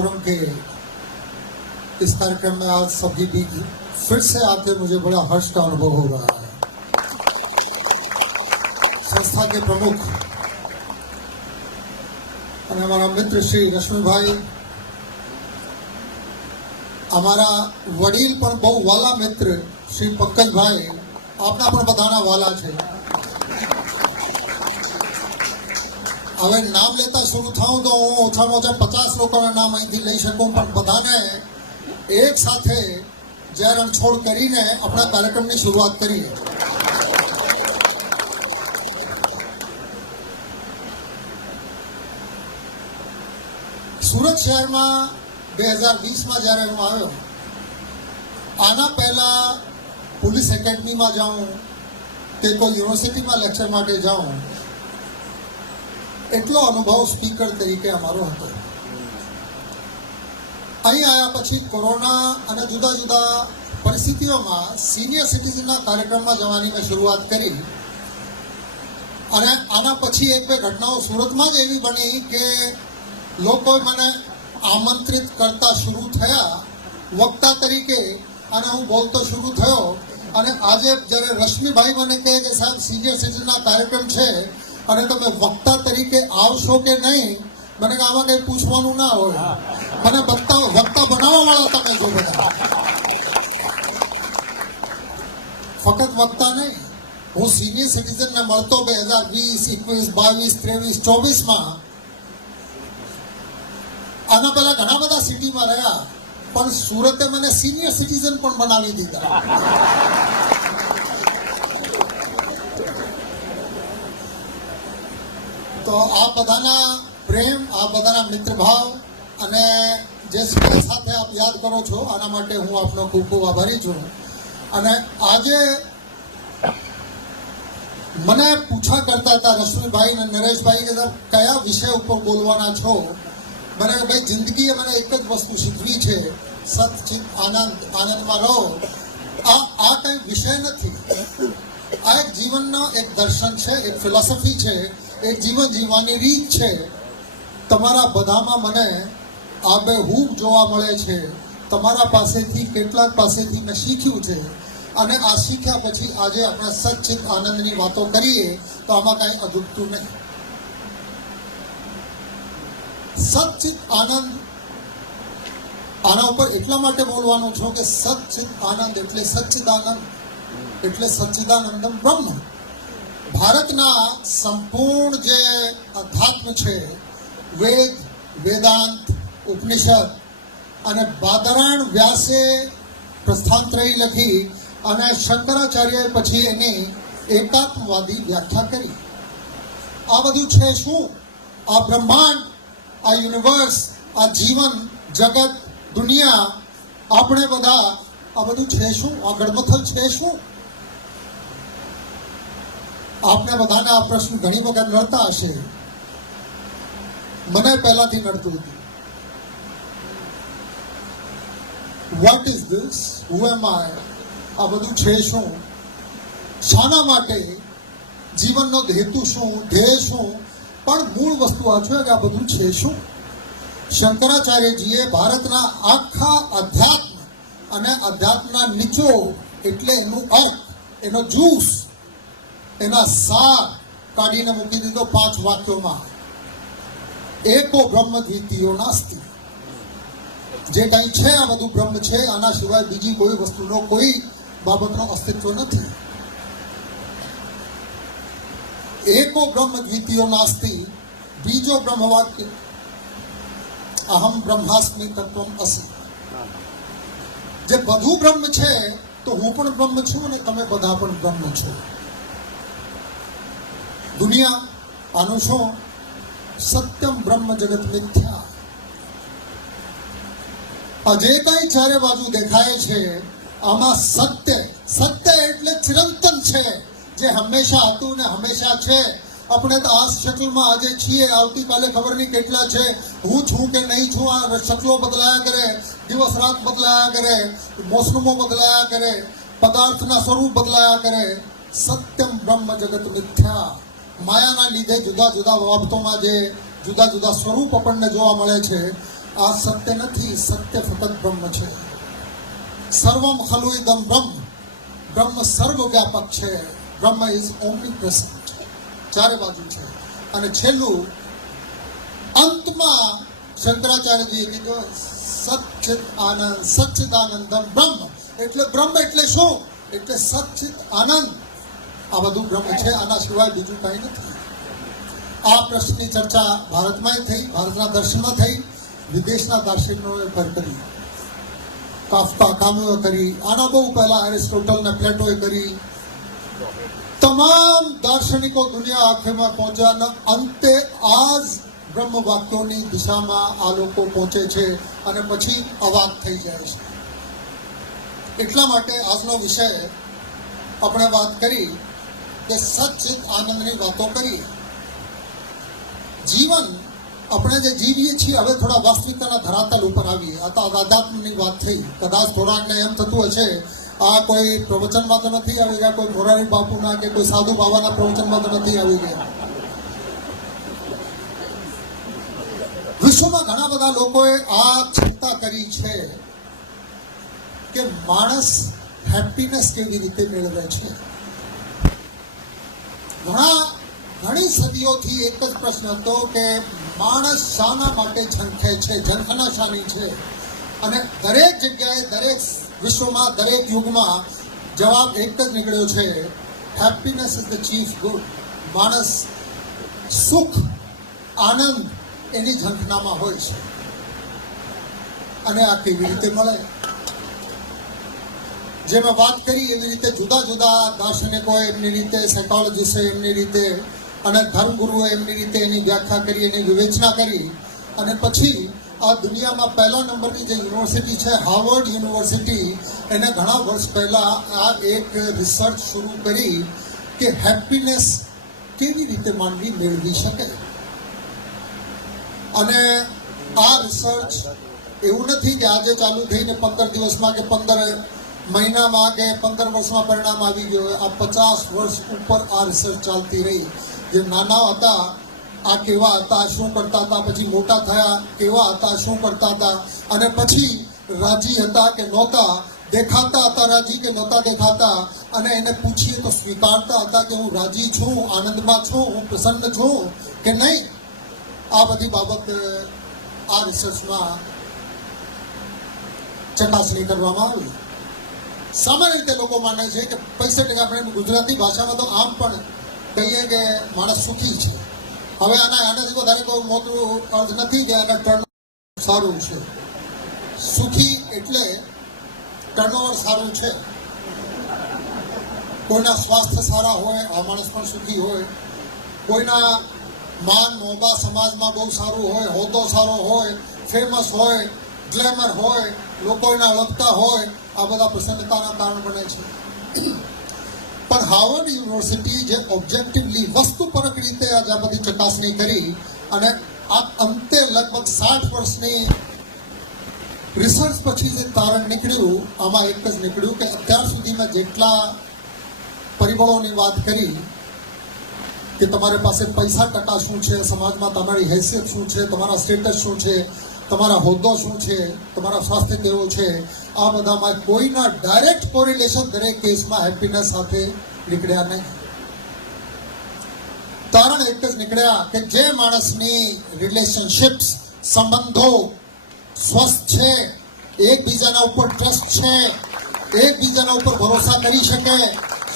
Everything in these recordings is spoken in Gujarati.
फोरम के इस कार्यक्रम में आज सभी बीच फिर से आकर मुझे बड़ा हर्ष का अनुभव हो रहा है। संस्था के प्रमुख અને અમારા મિત્ર શ્રી રશ્મિભાઈ, અમારા વડીલ પણ બહુ વાલા મિત્ર શ્રી પંકજભાઈ, આપના પણ બધાના વાલા છે। હવે નામ લેતા શરૂ થાઉં તો હું ઓછામાં ઓછા 50 લોકોના નામ અહીંથી લઈ શકું, પણ બધાને એક સાથે જ્યારે રણછોડ કરીને આપણા કાર્યક્રમની શરૂઆત કરીએ। સુરત શહેરમાં 2020માં જ્યારે હું આવ્યો, આના પહેલાં પોલીસ એકેડમીમાં જાઉં કે કોઈ યુનિવર્સિટીમાં લેક્ચર માટે જાઉં, એટલો અનુભવ સ્પીકર તરીકે અમારો હતો। અહીં આવ્યા પછી કોરોના અને જુદા જુદા પરિસ્થિતિઓમાં સિનિયર સિટીઝનના કાર્યક્રમમાં જવાની મેં શરૂઆત કરી। અને આના પછી એક બે ઘટનાઓ સુરતમાં જ એવી બની કે લોકો મને આમંત્રિત કરતા શરૂ થયા વક્તા તરીકે, અને હું બોલતો શરૂ થયો। અને આજે જ્યારે રશ્મિભાઈ મને કહે કે સાહેબ સિનિયર સિટીઝનના કાર્યક્રમ છે અને તમે વક્તા તરીકે આવશો કે નહીં, મને કે આમાં કંઈ પૂછવાનું ના હોય, મને વક્તા બનાવવાવાળા તમે જો બધા, ફક્ત વક્તા નહીં। હું સિનિયર સિટીઝનને મળતો 2020, 21, 22, 23, 24માં। આના પહેલા ઘણા બધા સિટીમાં રહ્યા, પણ સુરતે મને સિનિયર સિટીઝન પણ બનાવી દીધા। તો આ બધાના પ્રેમ, આ બધાના મિત્રભાવ અને જે સ્નેહ સાથે આપ યાદ કરો છો, આના માટે હું આપનો ખૂબ ખૂબ આભારી છું। અને આજે મને પૂછા કરતા હતા રશ્મિભાઈ અને નરેશભાઈ કે કયા વિષય ઉપર બોલવાના છો। મને ભાઈ જિંદગીએ મને એક જ વસ્તુ શીખવી છે, સત ચિત આનંદ, આનંદમાં રહો। આ કંઈ વિષય નથી, આ એક જીવનનો એક દર્શન છે, એક ફિલોસોફી છે, એક જીવન જીવવાની રીત છે। તમારા બધામાં મને આ બે હૂબ જોવા મળે છે। તમારા પાસેથી કેટલાક પાસેથી મેં શીખ્યું છે, અને આ શીખ્યા પછી આજે આપણે સચ્ચિત આનંદની વાતો કરીએ તો આમાં કાંઈ અદભુત નહીં। સચ્ચિત આનંદ, આના ઉપર એટલા માટે બોલવાનું છું કે સચ્ચિત આનંદ એટલે સચ્ચિદાનંદ, એટલે સચ્ચિદાનંદમ બ્રહ્મ। ભારતના સંપૂર્ણ જે અધ્યાત્મ છે, વેદ, વેદાંત, ઉપનિષદ અને બાદરાયણ વ્યાસે પ્રસ્થાનત્રયી લખી અને શંકરાચાર્યએ પછી એની એકાત્મવાદી વ્યાખ્યા કરી। આ બધું છે શું? આ બ્રહ્માંડ, આ યુનિવર્સ, આ જીવન જગત, દુનિયા, આપણે બધા આ બધું છે શું? આ ગડમથલ છે શું? આપને બધાને આ પ્રશ્ન ઘણી વખત નડતા હશે, મને પહેલાથી નડતું હતું। What is this? Who am I? આ બધું છે શું? શાના માટે? જીવનનો હેતુ શું? ધ્યેય શું? પણ મૂળ વસ્તુ આ છે કે આ બધું છે શું? શંકરાચાર્યજીએ ભારતના આખા અધ્યાત્મ અને અધ્યાત્મના નીચો એટલે એનું અર્થ, એનો જ્યુસ, એના સાર કાઢીને મૂકી દીધો 5 વાક્યોમાં। એકો બ્રહ્મ દ્વિતીયો નાસ્તિ। જે કંઈ છે આ બધું બ્રહ્મ છે, આના સિવાય બીજી કોઈ વસ્તુનો, કોઈ બાબતનો અસ્તિત્વ નથી। એકો બ્રહ્મ દ્વિતીયો નાસ્તિ। બીજો બ્રહ્મ વાક્ય અહમ બ્રહ્માસ્મિ તત્વમ અસી। જે બધું બ્રહ્મ છે તો હું પણ બ્રહ્મ છું અને તમે બધા પણ બ્રહ્મ છો। દુનિયા આનું શું? સત્યમ બ્રહ્મ જગત મિથ્યા। આ જે કાંઈ ચારે બાજુ દેખાય છે આમાં સત્ય, સત્ય એટલે ચિરંતન છે, જે હંમેશા હતું ને હંમેશા છે। આપણે તો આ શકલમાં આજે છીએ, આવતીકાલે ખબર નહીં કેટલા છે, હું છું કે નહીં છું, આ શકલો બદલાયા કરે, દિવસ રાત બદલાયા કરે, મોસમો બદલાયા કરે, પદાર્થના સ્વરૂપ બદલાયા કરે। સત્યમ બ્રહ્મ જગત મિથ્યા। માયાના લીધે જુદા જુદા બાબતોમાં જે જુદા જુદા સ્વરૂપ આપણને જોવા મળે છે, આ સત્ય નથી, સત્ય ફક્ત બ્રહ્મ છે. સર્વમ ખલુ ઇદમ બ્રહ્મ, બ્રહ્મ સર્વવ્યાપક છે. બ્રહ્મ ઇઝ ઓમની પ્રેઝન્ટ, ચારે બાજુ છે. અને છેલ્લું અંતમાં શંકરાચાર્યજીએ કીધું સચ્ચિત આનંદ, સચ્ચિદાનંદમ બ્રહ્મ. એટલે બ્રહ્મ એટલે શું? એટલે સચ્ચિત આનંદ. આ બધું બ્રહ્મ છે, આના સિવાય બીજું કંઈ નથી. આ પ્રશ્નની ચર્ચા ભારતમાં થઈ, ભારતના દર્શનમાં થઈ, વિદેશના દાર્શનિકોએ પર કરી. કાફકા, કામ્યુએ કરી, આના બહુ પહેલા એરિસ્ટોટલ ને પ્લેટોએ કરી. તમામ દાર્શનિકો દુનિયા આખેમાં પહોંચ્યાના અંતે આ જ બ્રહ્મ વાક્યોની દિશામાં આ લોકો પહોંચે છે અને પછી અવાક થઈ જાય છે. એટલા માટે આજનો વિષય આપણે વાત કરી કે સચ્ચિત આનંદની વાતો કરી. જીવન આપણે જે જીવીએ છીએ, હવે થોડા વાસ્તવિકતાના ધરાતલ ઉપર આવીએ. આ તો આધ્યાત્મની વાત થઈ. કદાચ થોડાકને એમ થતું હશે આ કોઈ પ્રવચનમાં તો નથી આવી ગયા, કોઈ મોરારી બાપુના કે કોઈ સાધુ બાબાના પ્રવચનમાં તો નથી આવી ગયા. વિશ્વમાં ઘણા બધા લોકોએ આ ચિંતા કરી છે કે માણસ હેપીનેસ કેવી રીતે મેળવે છે. ઘણી સદીઓથી એક જ પ્રશ્ન હતો કે માણસ શાના માટે ઝંખે છે, ઝંખના શાની છે. અને દરેક જગ્યાએ, દરેક વિશ્વમાં, દરેક યુગમાં જવાબ એક જ નીકળ્યો છે, happiness is the chief good. માણસ સુખ, આનંદ એની ઝંખનામાં હોય છે. અને આ કેવી રીતે મળે? જે મેં વાત કરી એવી રીતે જુદા જુદા દાર્શનિકોએ એમની રીતે, સાયકોલોજીસ્ટે એમની રીતે અને ધર્મગુરુએ એમની રીતે એની વ્યાખ્યા કરી, એની વિવેચના કરી. અને પછી આ દુનિયામાં પહેલા નંબરની જે યુનિવર્સિટી છે, હાર્વર્ડ યુનિવર્સિટી, એને ઘણા વર્ષ પહેલાં આ એક રિસર્ચ શરૂ કરી કે હેપીનેસ કેવી રીતે માનવી મેળવી શકે. અને આ રિસર્ચ એવું નથી કે આજે ચાલુ થઈને 15 દિવસમાં કે 15 મહિનામાં કે 15 વર્ષમાં પરિણામ આવી ગયું. આ 50 વર્ષ ઉપર આ રિસર્ચ ચાલતી રહી. જે નાના હતા આ કેવા હતા, શું કરતા હતા, પછી મોટા થયા કેવા હતા, શું કરતા હતા, અને પછી રાજી હતા કે નહોતા, દેખાતા હતા રાજી કે નહોતા દેખાતા, અને એને પૂછીએ તો સ્વીકારતા હતા કે હું રાજી છું, આનંદમાં છું, હું પ્રસન્ન છું કે નહીં. આ બધી બાબત આ રિસર્ચમાં ચકાસણી કરવામાં આવી. સામાન્ય રીતે લોકો માને છે કે 65% આપણે ગુજરાતી ભાષામાં તો આમ પણ કહીએ કે માણસ સુખી છે. હવે આનાથી વધારે કોઈ મોટું અર્થ નથી કે આના ટર્નઓવર સારું છે. સુખી એટલે ટર્નઓવર સારું છે. કોઈના સ્વાસ્થ્ય સારા હોય આ માણસ પણ સુખી હોય. કોઈના માન મોભા સમાજમાં બહુ સારું હોય, હોદ્દો સારો હોય, ફેમસ હોય, ગ્લેમર હોય, લોકો એને ઓળખતા હોય, આ બધા પ્રસન્નતાના કારણ બને છે. પણ હાર્વર્ડ યુનિવર્સિટી જે ઓબ્જેક્ટિવલી વસ્તુપરક રીતે આજે આ બધી ચકાસણી કરી અને આ અંતે લગભગ 60 વર્ષની રિસર્ચ પછી જે તારણ નીકળ્યું, આમાં એક જ નીકળ્યું કે અત્યાર સુધીમાં જેટલા પરિબળોની વાત કરી કે તમારી પાસે પૈસા ટકા શું છે, સમાજમાં તમારી હેસિયત શું છે, તમારા સ્ટેટસ શું છે, તમારા હોદ્દો શું છે, તમારા સ્વાસ્થ્ય કેવું છે, આ બધામાં કોઈના ડાયરેક્ટ કોરિલેશન દરેક કેસમાં હેપીનેસ સાથે નીકળ્યા નહીં. તારણ એક જ નીકળ્યા કે જે માણસની રિલેશનશિપ્સ, સંબંધો સ્વસ્થ છે, એકબીજાના ઉપર ટ્રસ્ટ છે, એકબીજાના ઉપર ભરોસા કરી શકે,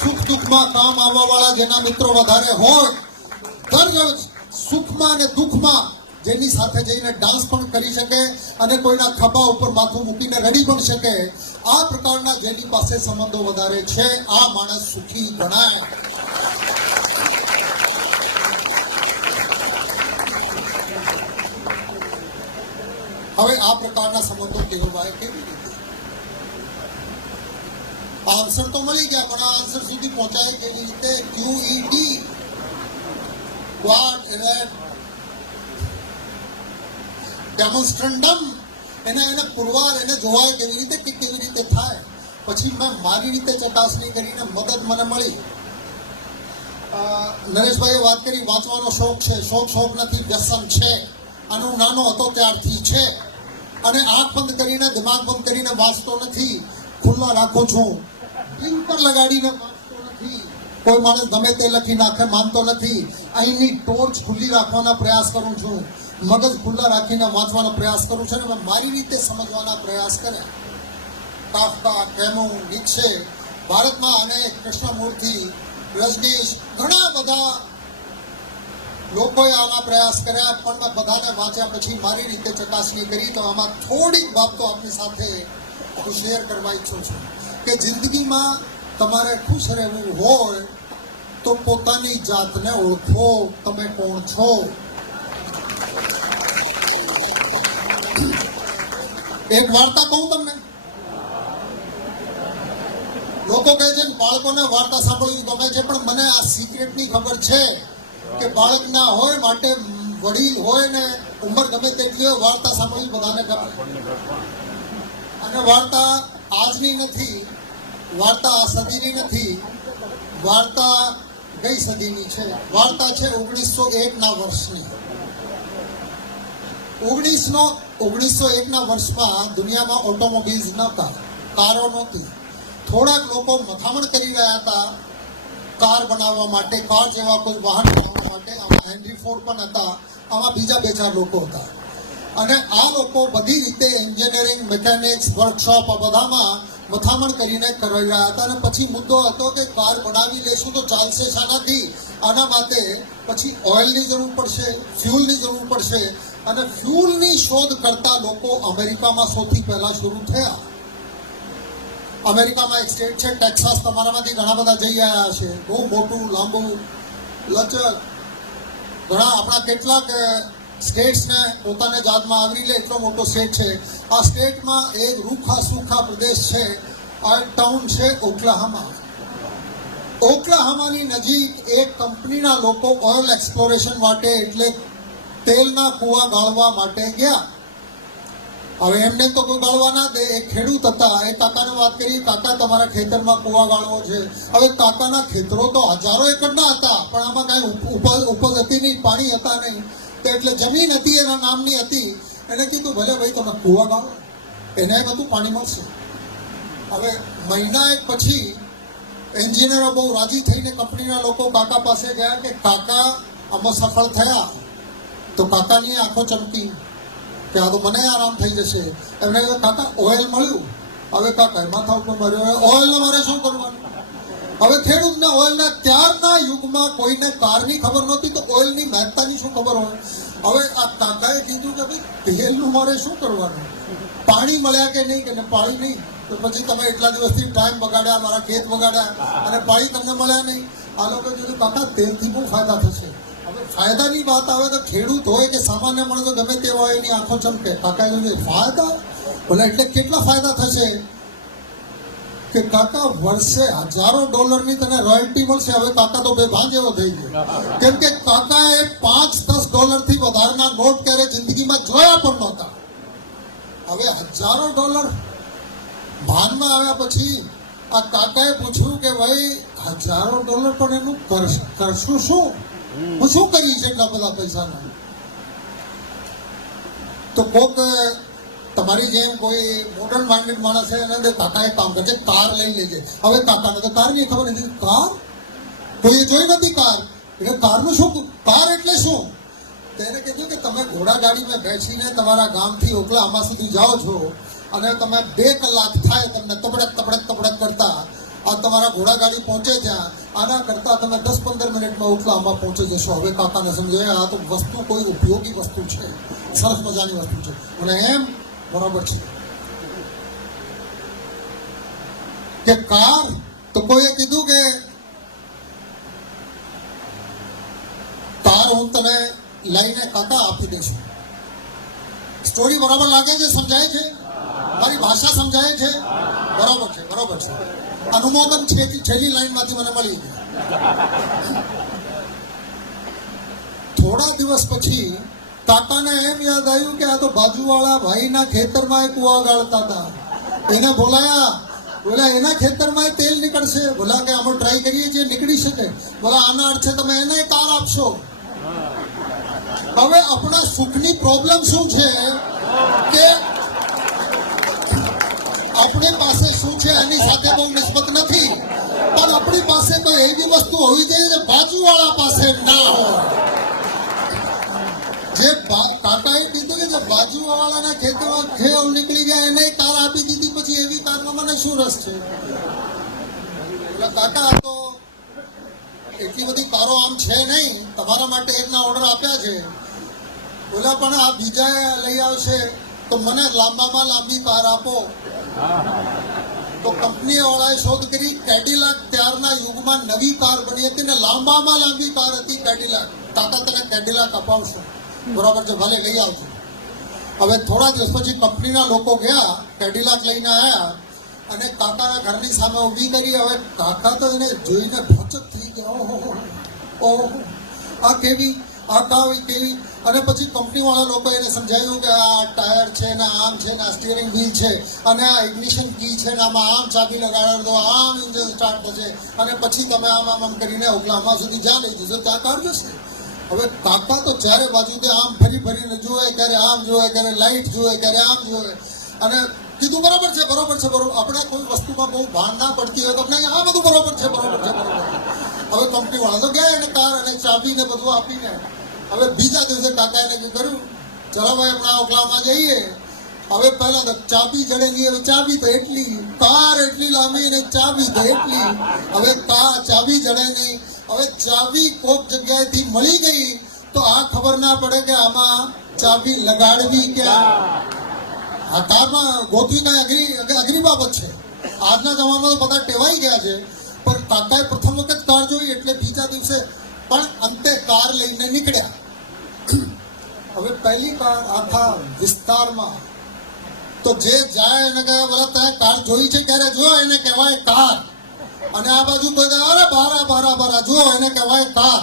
સુખ દુઃખમાં કામ આવવાવાળા જેના મિત્રો વધારે હોય, દરરોજ સુખમાં અને દુઃખમાં જેની સાથે જઈને ડાન્સ પણ કરી શકે અને કોઈના ખભા ઉપર માથું મૂકીને રડી પણ શકે, આ પ્રકારના જેની પાસે સંબંધો વધારે છે, આ માણસ સુખી ગણાય. હવે આ પ્રકારના સંબંધો કેળવાય કેવી રીતે? આન્સર તો મળી ગયા, પણ આ આન્સર સુધી પહોંચાય કેવી રીતે? QED, ક્વાડ એરેટ ડેમોન્સ્ટ્રન્ડમ, એને પુરવાર, એને જોવાય કેવી રીતે કે કેવી રીતે થાય. પછી મેં મારી રીતે ચકાસણી કરીને મદદ મને મળી. નરેશભાઈએ વાત કરી વાંચવાનો શોખ છે. શોખ નથી, વ્યસન છે. અને હું નાનો હતો ત્યારથી છે. અને આંખ બંધ કરીને દિમાગ બંધ કરીને વાંચતો નથી, ખુલ્લા રાખું છું, દિલ પર લગાડીને વાંચતો નથી. કોઈ માણસ ગમે તે લખી નાખે માનતો નથી. અહીંની ટોર્ચ ખુલ્લી રાખવાના પ્રયાસ કરું છું, મગજ ખુલ્લા રાખીને વાંચવાનો પ્રયાસ કરું છું, અને મેં મારી રીતે સમજવાના પ્રયાસ કર્યા. કાફકા, કેમુ, નીત્શે, ભારતમાં અનેક કૃષ્ણમૂર્તિ, રજનીશ, ઘણા બધા લોકોએ આવા પ્રયાસ કર્યા, પણ મેં બધાને વાંચ્યા પછી મારી રીતે ચકાસણી કરી. તો આમાં થોડીક બાબતો આપની સાથે હું શેર કરવા ઈચ્છું છું કે જિંદગીમાં તમારે ખુશ રહેવું હોય તો પોતાની જાતને ઓળખો, તમે કોણ છો. એક વાર્તા કહું તમને. લોકો કહે છે બાળકોને વાર્તા સાંભળવી ગમે છે, પણ મને આ સિક્રેટની ખબર છે કે બાળક ના હોય માટે વડીલ હોય ને ઉંમર ગમે તેટલી હોય, વાર્તા સાંભળવી બધાને ગમે. અને વાર્તા આજની નથી, વાર્તા આ સદીની નથી, વાર્તા ગઈ સદીની છે. વાર્તા છે 1901ના વર્ષની. 1901ના વર્ષમાં દુનિયામાં ઓટોમોબાઈલ્સ નહોતા, કારો નહોતી. થોડાક લોકો મથામણ કરી રહ્યા હતા કાર બનાવવા માટે, કાર જેવા કોઈ વાહન બનાવવા માટે. આમાં હેનરી ફોર્ડ પણ હતા, આમાં બીજા 2-4 લોકો હતા. અને આ લોકો બધી રીતે એન્જિનિયરિંગ, મિકેનિક્સ, વર્કશોપ આ બધામાં મથામણ કરીને કરી રહ્યા હતા. અને પછી મુદ્દો હતો કે કાર બનાવી લેશું તો ચાલશે શાનાથી? આના માટે પછી ઓઇલની જરૂર પડશે, ફ્યુલની જરૂર પડશે. અને ફ્યુલની શોધ કરતા લોકો અમેરિકામાં સૌથી પહેલા શરૂ થયા. અમેરિકામાં એક સ્ટેટ છે ટેક્સાસ, તમારામાંથી ઘણા બધા જઈ આવ્યા હશે. બહુ મોટું, લાંબુ, લચક, ઘણા આપણા કેટલાક સ્ટેટ્સને પોતાને જાતમાં આવરી લે એટલો મોટો સ્ટેટ છે. આ સ્ટેટમાં એક રૂખા સૂખા પ્રદેશ છે. આ ટાઉન છે ઓક્લાહામા. ઓક્લાહામાની નજીક એક કંપનીના લોકો ઓઇલ એક્સપ્લોરેશન માટે, એટલે તેલના કૂવા ગાળવા માટે ગયા. હવે એમને તો કોઈ ગાળવા ના દે. એક ખેડૂત હતા, એ કાકાને વાત કરી, કાકા તમારા ખેતરમાં કૂવા ગાળવો છે. હવે કાકાના ખેતરો તો હજારો એકરના હતા, પણ આમાં કાંઈ ઉપજ હતી નહીં, પાણી હતા નહીં. તો એટલે જમીન હતી એના નામની હતી. એને કીધું ભલે ભાઈ તમે કૂવા ગાળો, એને બધું પાણી મળશે. હવે મહિના એક પછી એન્જિનિયરો બહુ રાજી થઈને કંપનીના લોકો કાકા પાસે ગયા કે કાકા આમાં સફળ થયા. તો કાકાની આંખો ચમકી કે આ તો મને આરામ થઈ જશે. એમને કહ્યું કાકા ઓઇલ મળ્યું. હવે કાકા માથા ઉપર માર્યો, ઓઇલને મારે શું કરવાનું? હવે ખેડૂતને ઓઇલના ત્યારના યુગમાં કોઈને કારની ખબર નહોતી, તો ઓઇલની મહેકતાની શું ખબર હોય? હવે આ કાકાએ કીધું કે ભાઈ તેલનું મારે શું કરવાનું? પાણી મળ્યા કે નહીં? કે પાણી નહીં. તો પછી તમે એટલા દિવસથી ટાઈમ બગાડ્યા, મારા ખેત બગાડ્યા, અને પાણી તમને મળ્યા નહીં. આ લોકો કીધું કાકા તેલથી બહુ ફાયદા થશે. હવે ફાયદાની વાત આવે તો ખેડૂત હોય કે સામાન્ય માણસો ગમે તે હોય એની આંખો ચમકે. કાકા કીધું ફાયદા? બોલે એટલે કેટલા ફાયદા થશે? કે કાકા વર્ષે $1000ની તને રોયલ્ટી મળશે. હવે કાકા તો બેભાન જેવો થઈ ગયો, કેમ કે કાકાએ $5-10 વધારેના નોટ ક્યારે જિંદગીમાં જોયા પણ નહોતા. હવે $1000 ભાનમાં આવ્યા પછી આ કાકાએ પૂછ્યું કે ભાઈ $1000 પણ એનું કરશું શું? હું શું કરીશ એટલા બધા પૈસાના? તો કોક તમારી જેમ કોઈ મોડર્ન માઇન્ડેડ માણસ છે એને કાકા એક કામ કરશે, કાર લઈ લેજે. હવે કાકાને તો કારની ખબર નથી. કાર કોઈએ જોઈ નથી કાર. એટલે કારનું શું? કાર એટલે શું? તેને કીધું કે તમે ઘોડાગાડીમાં બેસીને તમારા ગામથી ઓક્લાહામા સુધી જાઓ છો, અને તમે 2 કલાક થાય તમને તબડક કરતા આ તમારા ઘોડાગાડી પહોંચે ત્યાં. આના કરતાં તમે 10-15 મિનિટમાં ઓક્લાહામા પહોંચી જશો. હવે કાકાને સમજાય આ તો વસ્તુ કોઈ ઉપયોગી વસ્તુ છે, સરસ મજાની વસ્તુ છે. અને એમ બરાબર છે કે કાર? તો કોઈએ કીધું કે કાર હું તને લઈને કાકા આપી દઈશું. સ્ટોરી બરાબર લાગે છે? સમજાય છે? મારી ભાષા સમજાય છે? બરાબર છે, બરાબર છે. અનુમોદન છેલ્લી લાઈનમાંથી મને મળી ગયું. થોડા દિવસ પછી કાકાને એમ યાદ આવ્યું કે આ તો બાજુવાળા ભાઈના ખેતરમાં કૂવા ગાળતા હતા. એને બોલાયા, બોલા એના ખેતરમાં તેલ નીકળશે. બોલા કે અમે ટ્રાય કરીએ છીએ, નીકળી શકે. બોલા આના અર્થે તમે એને કાર આપશો. હવે આપણા સુખની પ્રોબ્લેમ શું છે કે આપણી પાસે શું છે એની સાથે બહુ નિસ્બત નથી, પણ આપણી પાસે કોઈ એવી વસ્તુ હોવી જોઈએ જે બાજુવાળા પાસે ના હોય. જે કાકાએ કીધું કે જે બાજુવાળાના ખેતરમાં ખેલ નીકળી ગયા એને કાર આપી દીધી, પછી એવી કારમાં મને શું રસ છે? એટલે કાકા તો એટલી બધી કારો આમ છે નહીં, તમારા માટે એકના ઓર્ડર આપ્યા છે. બોલા પણ આ બીજા લઈ આવશે તો મને લાંબામાં લાંબી કાર આપો. તો કંપની વાળાએ શોધ કરી કેડિલાક. ત્યારના યુગમાં નવી કાર બની હતી ને લાંબામાં લાંબી કાર હતી કેડિલાક. કાકા તને કેડિલાક અપાવશો, બરાબર છે, ભલે લઈ આવજો. હવે થોડા દિવસ પછી કંપનીના લોકો ગયા, કેડિલાક લઈને આવ્યા અને કાકાના ઘરની સામે ઊભી કરી. હવે કાકા તો એને જોઈને ભચક થઈ ગયા, ઓહો આ કેવી, આ કેવી. અને પછી કંપનીવાળા લોકો એને સમજાવ્યું કે આ ટાયર છે ને આમ છે ને આ સ્ટીયરિંગ વ્હીલ છે અને આ ઇગ્નિશન કી છે ને આમાં આમ ચાબી લગાડો તો આમ ઇન્જિન સ્ટાર્ટ થશે અને પછી તમે આમ કરીને ઓકલામાં સુધી જ્યાં લઈ જશો ત્યાં કાર જશે. હવે કાકા તો ચારે બાજુથી આમ ફરીને જુએ, ક્યારે આમ જુએ, ક્યારે લાઇટ જુએ, ક્યારે આમ જુએ. અને કીધું બરોબર છે. આપણે કોઈ વસ્તુમાં બહુ ભાન ના પડતી હોય તો આપણે આ બધું બરોબર છે. હવે કંપનીવાળા તો ગયા એને કાર અને ચાબી ને બધું આપીને. હવે બીજા દિવસે કાકાએ નક્કી કર્યું, ચલો ભાઈ આપણા ઓકલામાં જઈએ. હવે પહેલા તો ચાબી જડેલી, હવે ચાબી તો એટલી, કાર એટલી લાંબી ને ચાબી તો એટલી. હવે ચાબી જડે નહીં. હવે ચાબી કોક જગ્યાએથી મળી ગઈ તો આ ખબર ના પડે કે આમાં ચાબી લગાડવી ક્યાં. આ કારમાં ગોતીને અઘરી બાબત છે. આજના જમાનામાં બધા ટેવાઈ ગયા છે, પણ કાકાએ પ્રથમ વખત કાર જોઈ એટલે બીજા દિવસે પણ અંતે કાર લઈને નીકળ્યા. હવે પહેલી કાર આખા વિસ્તારમાં તો જે જાય એને કહે બોલા તે કાર જોઈ છે ક્યારે? જો એને કહેવાય કાર. અને આ બાજુ કોઈ કહે અરે બારા જો એને કહેવાય કાર.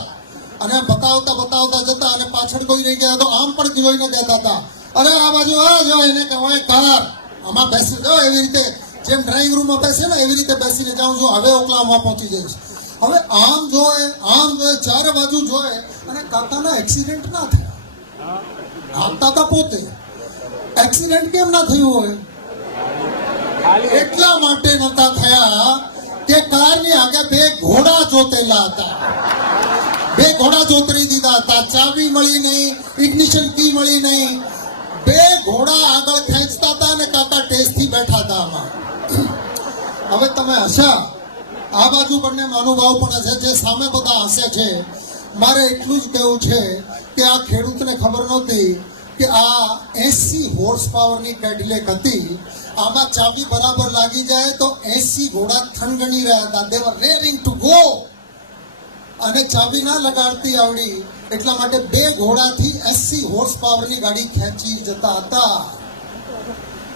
અને બતાવતા જતા અને પાછળ કોઈ રહી ગયા તો આમ પણ જોઈને દેતા હતા, અરે આ બાજુ જો એને કહેવાય કાર. આમાં બેસી જાઓ, એવી રીતે જેમ ડ્રાઇવિંગ રૂમમાં બેસે ને એવી રીતે બેસીને જાઉં છું, હવે ઓકલામાં પહોંચી જઈશ. હવે આમ જોયે ચારે બાજુ જોયે અને કાકાના એક્સિડન્ટ ના થયા. હાલતા હતા પોતે, એક્સિડન્ટ કેમ ના થયું હોય? એટલા માટે નતા થયા કે કારની આગળ બે ઘોડા જોતેલા હતા. બે ઘોડા જોતરી દીધા હતા. ચાબી મળી નહીં, ઇગ્નિશન કી મળી નહીં. બે ઘોડા આગળ ખેંચતા હતા અને કાકા ટેસ્ટથી બેઠા હતા આમાં. હવે તમે હસા, આ બાજુ બંને મહાનુભાવ પણ હશે, જે સામે બધા હસે છે. મારે એટલું જ કહેવું છે કે આ ખેડૂતને ખબર નહોતી કે આ 80 હોર્સ પાવરની કેડિલેક હતી. આમાં ચાબી બરાબર લાગી જાય તો 80 ઘોડા થનગણી રહ્યા હતા. દે વર રેરિંગ ટુ ગો. અને ચાબી ના લગાડતી આવડી એટલા માટે બે ઘોડાથી 80 હોર્સ પાવરની ગાડી ખેંચી જતા હતા.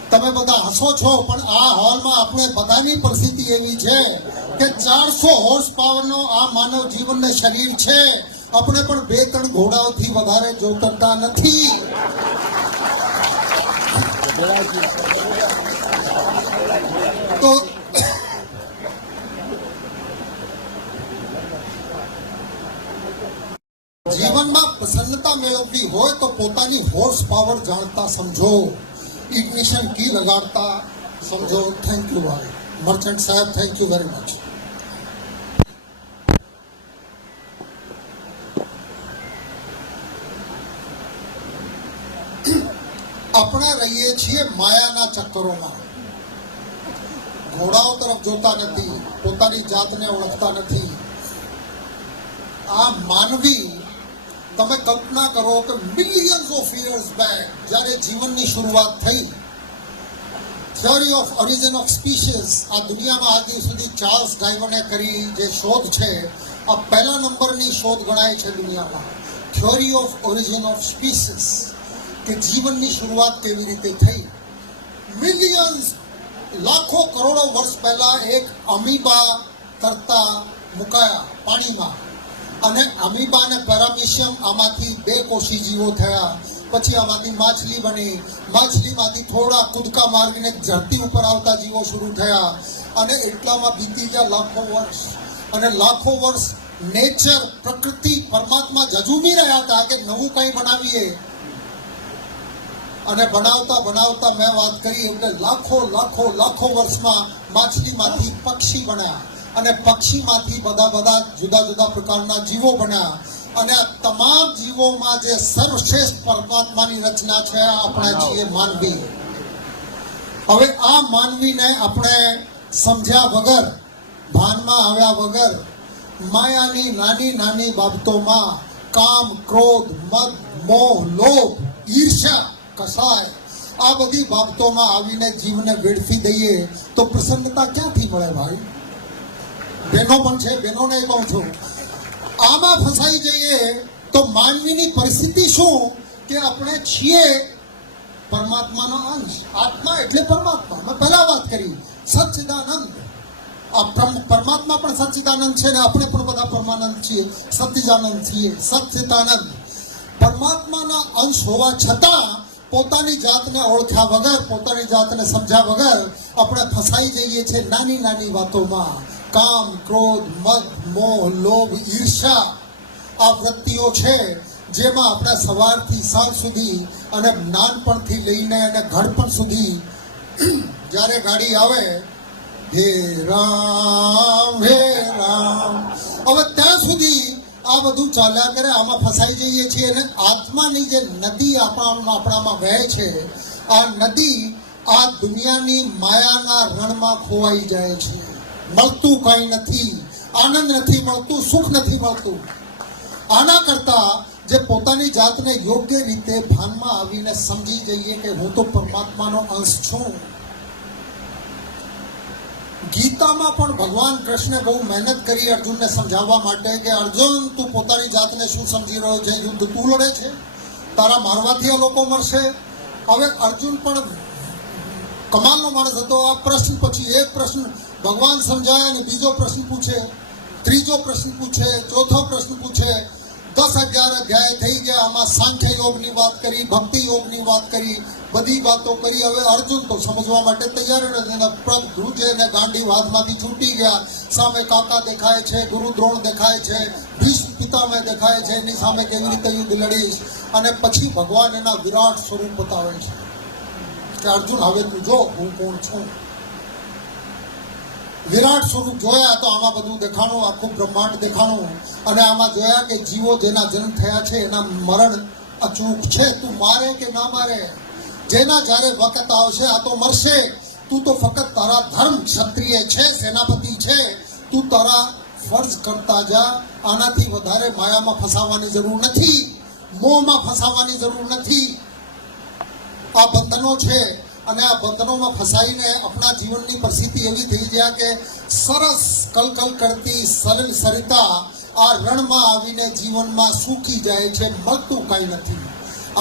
તમે બધા હસો છો, પણ આ હોલમાં આપણે બધાની પરિસ્થિતિ એવી છે કે 400 હોર્સ પાવરનો આ માનવ જીવનનું શરીર છે. આપણે પણ 2-3 ઘોડાઓથી વધારે જોતરતા નથી. તો જીવનમાં પ્રસન્નતા મેળવવી હોય તો પોતાની હોર્સ પાવર જાણતા સમજો, ઇગ્નિશન કી લગાડતા સમજો. થેન્ક યુ ભાઈ મર્ચન્ટ સાહેબ, થેન્ક યુ વેરી મચ. આપણે રહીએ છીએ માયાના ચક્કરોમાં. ઘોડાઓ તરફ જોતા નથી, પોતાની જાતને ઓળખતા નથી. આ માનવી, તમે કલ્પના કરો કે મિલિયન્સ ઓફ યર્સ બેક જ્યારે જીવનની શરૂઆત થઈ, theory of origin of species આ દુનિયામાં આજ દિવસ સુધી ચાર્લ્સ ડાર્વિને કરી જે શોધ છે, આ પહેલા નંબરની શોધ ગણાય છે દુનિયામાં. Theory of origin of species, કે જીવનની શરૂઆત કેવી રીતે થઈ. મિલિયન્સ, લાખો કરોડો વર્ષ પહેલા એક અમીબા કરતા મુકાયા પાણીમાં, અને અમીબા અને પેરામિશિયમ આમાંથી 2 કોષી જીવો થયા. પછી આમાંથી માછલી બની, માછલીમાંથી થોડા કૂદકા મારીને ધરતી ઉપર આવતા જીવો શરૂ થયા. અને એટલામાં બીતી ગયા લાખો વર્ષ. અને લાખો વર્ષ નેચર, પ્રકૃતિ, પરમાત્મા જજુમી રહ્યા હતા કે નવું કંઈ બનાવીએ. અને બનાવતા બનાવતા મેં વાત કરી એટલે લાખો લાખો લાખો વર્ષમાં માછલીમાંથી પક્ષી બન્યા અને પક્ષીમાંથી બધા જુદા જુદા પ્રકારના જીવો બન્યા અને આ તમામ જીવોમાં જે સર્વશ્રેષ્ઠ પરમાત્માની રચના છે આપણે છીએ માનવી. હવે આ માનવીને આપણે સમજ્યા વગર, ભાનમાં આવ્યા વગર માયાની નાની નાની બાબતોમાં કામ, ક્રોધ, મદ, મોહ, લોભ, ઈર્ષ્યા, કસાય આ બધી બાબતોમાં આવીને જીવને વેડફી દઈએ તો પ્રસન્નતા ક્યાંથી મળે ભાઈ? બહેનો પણ છે, બહેનોને કહું છું, આમાં ફસાઈ જઈએ તો માનવીની પરિસ્થિતિ શું કે આપણે છીએ પરમાત્માનો અંશ. આત્મા એટલે પરમાત્મા. મેં પહેલા વાત કરી સચ્ચિદાનંદ. આ પરમાત્મા પણ સચ્ચિદાનંદ છે ને આપણે પણ બધા પરમાનંદ છીએ, સચ્ચિદાનંદ છીએ. સચ્ચિદાનંદ પરમાત્માના અંશ હોવા છતાં પોતાની જાતને ઓળખ્યા વગર, પોતાની જાતને સમજ્યા વગર આપણે ફસાઈ જઈએ છીએ નાની નાની વાતોમાં. કામ, ક્રોધ, મદ, મોહ, લોભ, ઈર્ષા આ વૃત્તિઓ છે જેમાં આપણે સવારથી સાંજ સુધી અને નાનપણથી લઈને અને ઘડપણ સુધી જ્યારે ગાડી આવે હે રામ હે રામ, હવે ત્યાં સુધી આ બધું ચાલ્યા કરે. આમાં ફસાઈ જઈએ છીએ અને આત્માની જે નદી આપણામાં વહે છે, આ નદી આ દુનિયાની માયાના રણમાં ખોવાઈ જાય છે. મળતું કંઈ નથી, આનંદ નથી મળતું, સુખ નથી મળતું. આના કરતા જે પોતાની જાતને યોગ્ય રીતે ભાનમાં આવીને સમજી જઈએ કે હું તો પરમાત્માનો અંશ છું. ગીતામાં પણ ભગવાન કૃષ્ણે બહુ મહેનત કરી અર્જુનને સમજાવવા માટે કે અર્જુન, તું પોતાની જાતને શું સમજી રહ્યો છે? યુદ્ધ તું લડે છે, તારા મારવાથી આ લોકો મરશે. હવે અર્જુન પણ કમાલનો માણસ હતો. આ પ્રશ્ન પછી એક પ્રશ્ન ભગવાન સમજાય અને બીજો પ્રશ્ન પૂછે, ત્રીજો પ્રશ્ન પૂછે, ચોથો પ્રશ્ન પૂછે. 10,000 અધ્યાય થઈ ગયા. આમાં સાંખ્ય યોગની વાત કરી, ભક્તિ યોગની વાત કરી, બધી વાતો કરી. હવે અર્જુન તો સમજવા માટે તૈયાર નથી. પગ ધ્રુજે ને ગાંડી હાથમાંથી છૂટી ગયા. સામે કાકા દેખાય છે, ગુરુ દ્રોણ દેખાય છે, ભીષ્મ પિતામહ દેખાય છે, એની સામે કેવી રીતે યુદ્ધ લડીશ. અને પછી ભગવાન એના વિરાટ સ્વરૂપ બતાવે છે કે અર્જુન, હવે તું જો હું કોણ છું. વિરાટ સ્વરૂપ જોયા તો આમાં બધું દેખાણું, આખું બ્રહ્માંડ દેખાણું. અને આમાં જોયા કે જીવો જેના જન્મ થયા છે એના મરણ અચૂક છે. તું મારે કે ના મારે, જેના જ્યારે વખત આવશે આ તો મરશે. તું તો ફક્ત તારા ધર્મ, ક્ષત્રિય છે, સેનાપતિ છે, તું તારા ફરજ કરતા જા. આનાથી વધારે માયામાં ફસાવાની જરૂર નથી, મોહમાં ફસાવાની જરૂર નથી. આ બંધનો છે અને આ બંધનોમાં ફસાઈને આપણા જીવનની પરિસ્થિતિ એવી થઈ ગયા કે સરસ કલકલ કરતી સરળ સરિતા આ રણમાં આવીને જીવનમાં સૂકી જાય છે, મળતું કંઈ નથી.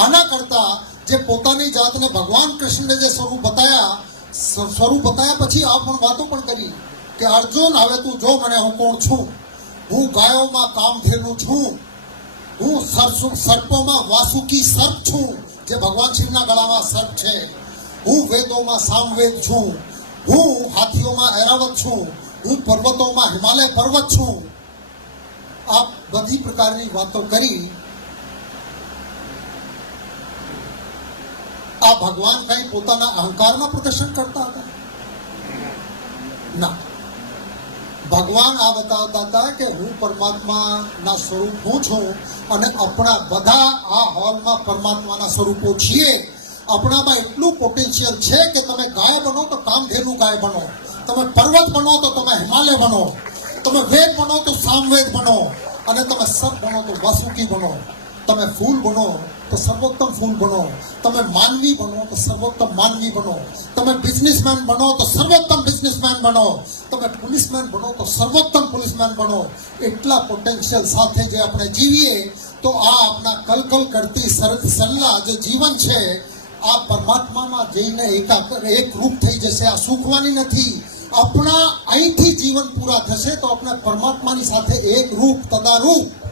આના કરતાં જે પોતાની જાતને ભગવાન કૃષ્ણને જે સ્વરૂપ બતાયા પછી આ પણ વાતો પણ કરી કે અર્જુન, હવે તું જો મને હું કોણ છું. હું ગાયોમાં કામધેનુ છું, હું સર્પોમાં વાસુકી સર્પ છું, જે ભગવાન શિવના ગળામાં સર્પ છે. હું વેદોમાં સામવેદ છું, હું હાથીઓમાં ઐરાવત છું, હું પર્વતોમાં હિમાલય પર્વત છું. આ બધી પ્રકારની વાતો કરી. આ ભગવાન કઈ પોતાના અહંકારમાં પ્રદર્શન કરતા હતા? ના, ભગવાન આ બતાવતા હતા કે હું પરમાત્માના સ્વરૂપ હું છું અને આપણા બધા આ હોલમાં પરમાત્માના સ્વરૂપો છીએ. આપણામાં એટલું પોટેન્શિયલ છે કે તમે ગાય બનો તો કામધેનુ ગાય બનો, તમે પર્વત બનો તો તમે હિમાલય બનો, તમે વેદ બનો તો સામવેદ બનો, અને તમે સર્પ બનો તો વાસુકી બનો, તમે ફૂલ બનો તો સર્વોત્તમ ફૂલ બનો, તમે માનવી બનો તો સર્વોત્તમ માનવી બનો, તમે બિઝનેસમેન બનો તો સર્વોત્તમ બિઝનેસમેન બનો, તમે પોલીસમેન બનો તો સર્વોત્તમ પોલીસમેન બનો. એટલા પોટેન્શિયલ સાથે જે આપણે જીવીએ તો આ આપણા કલકલ કરતી સરલા જે જીવન છે આ પરમાત્મામાં જઈને એક રૂપ થઈ જશે. આ સૂકવાની નથી. આપણા અહીંથી જીવન પૂરા થશે તો આપણે પરમાત્માની સાથે એક રૂપ,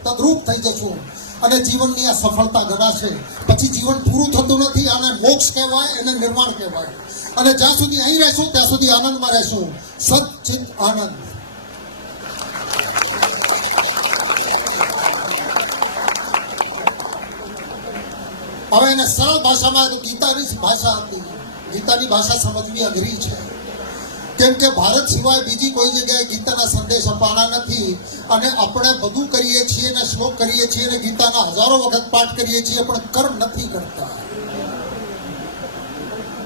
તદરૂપ થઈ જશું અને જીવનની આ સફળતા ગણાશે. પછી જીવન પૂરું થતું નથી. આને મોક્ષ કહેવાય, એને નિર્વાણ કહેવાય. અને જ્યાં સુધી અહીં રહેશું ત્યાં સુધી આનંદમાં રહેશું. સચ્ચિત આનંદ. હવે એને સરળ ભાષામાં ગીતાની ભાષા હતી. ગીતાની ભાષા સમજવી અઘરી છે, કેમ કે ભારત સિવાય બીજી કોઈ જગ્યાએ ગીતાના સંદેશ અપાણા નથી. અને આપણે બધું કરીએ છીએ ને શ્લોક કરીએ છીએ ને ગીતાના હજારો વખત પાઠ કરીએ છીએ, પણ કર્મ નથી કરતા.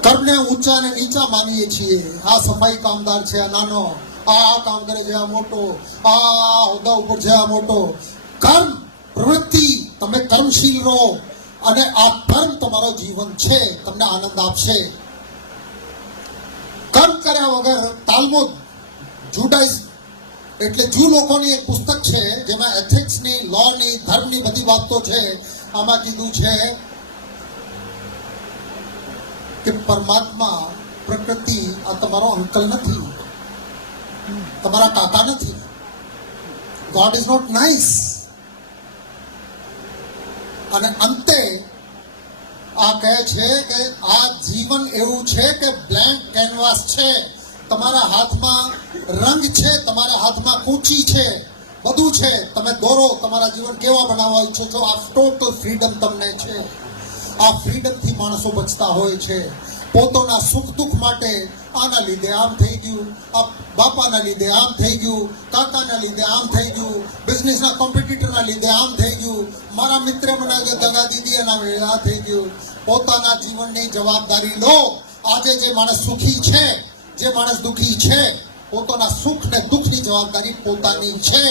કર્મને ઊંચા અને નીચા માનીએ છીએ. આ સફાઈ કામદાર છે, આ નાનો, આ કામ કરે છે, આ મોટો, આ હોદ્દા ઉપર છે, આ મોટો. કર્મ પ્રવૃત્તિ, તમે કર્મશીલ રહો અને આ કર્મ તમારો જીવન છે, તમને આનંદ આપશે. કર્મ કર્યા વગર તાલમુદ, જુડાઇઝમ એટલે જૂ લોકોની એક પુસ્તક છે જેમાં એથિક્સની, લોની, ધર્મની બધી વાતો છે. આમાં કીધું છે કે પરમાત્મા, પ્રકૃતિ આ તમારો અંકલ નથી, તમારા કાકા નથી. God is not nice. અને અંતે આ કહે છે કે આ જીવન એવું છે કે બ્લેન્ક કેનવાસ છે. તમારા હાથમાં રંગ છે, તમારા હાથમાં કૂચી છે, બધું છે. તમે દોરો, તમારા જીવન કેવા બનાવવા ઈચ્છો છો. આ ટોટલ ફ્રીડમ તમને છે. આ ફ્રીડમથી માણસો બચતા હોય છે. પોતાના સુખ દુઃખ માટે આના લીધે આમ થઈ ગયું, આ બાપાના લીધે આમ થઈ ગયું, કાકાના લીધે આમ થઈ ગયું, બિઝનેસના કોમ્પિટિટરના લીધે આમ થઈ ગયું, મારા મિત્ર મને દગા દીધી એના લીધે આ થઈ ગયું. પોતાના જીવનની જવાબદારી લો. આજે જે માણસ સુખી છે, જે માણસ દુઃખી છે, પોતાના સુખ ને દુઃખની જવાબદારી પોતાની છે,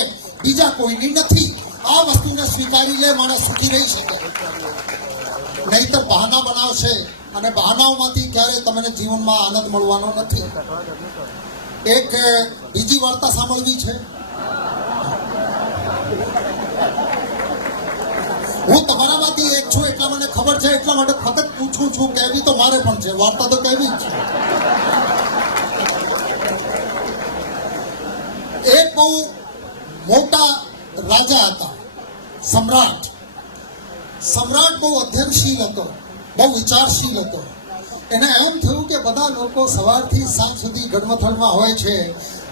બીજા કોઈની નથી. આ વસ્તુને સ્વીકારી લે, માણસ સુખી રહી શકે. નહીતર બહાના બનાવશે અને બહાનાઓમાંથી ક્યારેય તમને જીવનમાં આનંદ મળવાનો નથી. એક બીજી વાર્તા સાંભળવી છે. હું તમારામાંથી એક છું એટલા મને ખબર છે, એટલા માટે ફક્ત પૂછું છું. કહેવી તો મારે પણ છે, વાર્તા તો કહેવી જ છે. એક બહુ મોટા રાજા હતા, સમ્રાટ. સમ્રાટ બહુ અધ્યયનશીલ હતો, બહુ વિચારશીલ હતો. એને એમ થયું કે બધા લોકો સવારથી સાંજ સુધી ગડમથલમાં હોય છે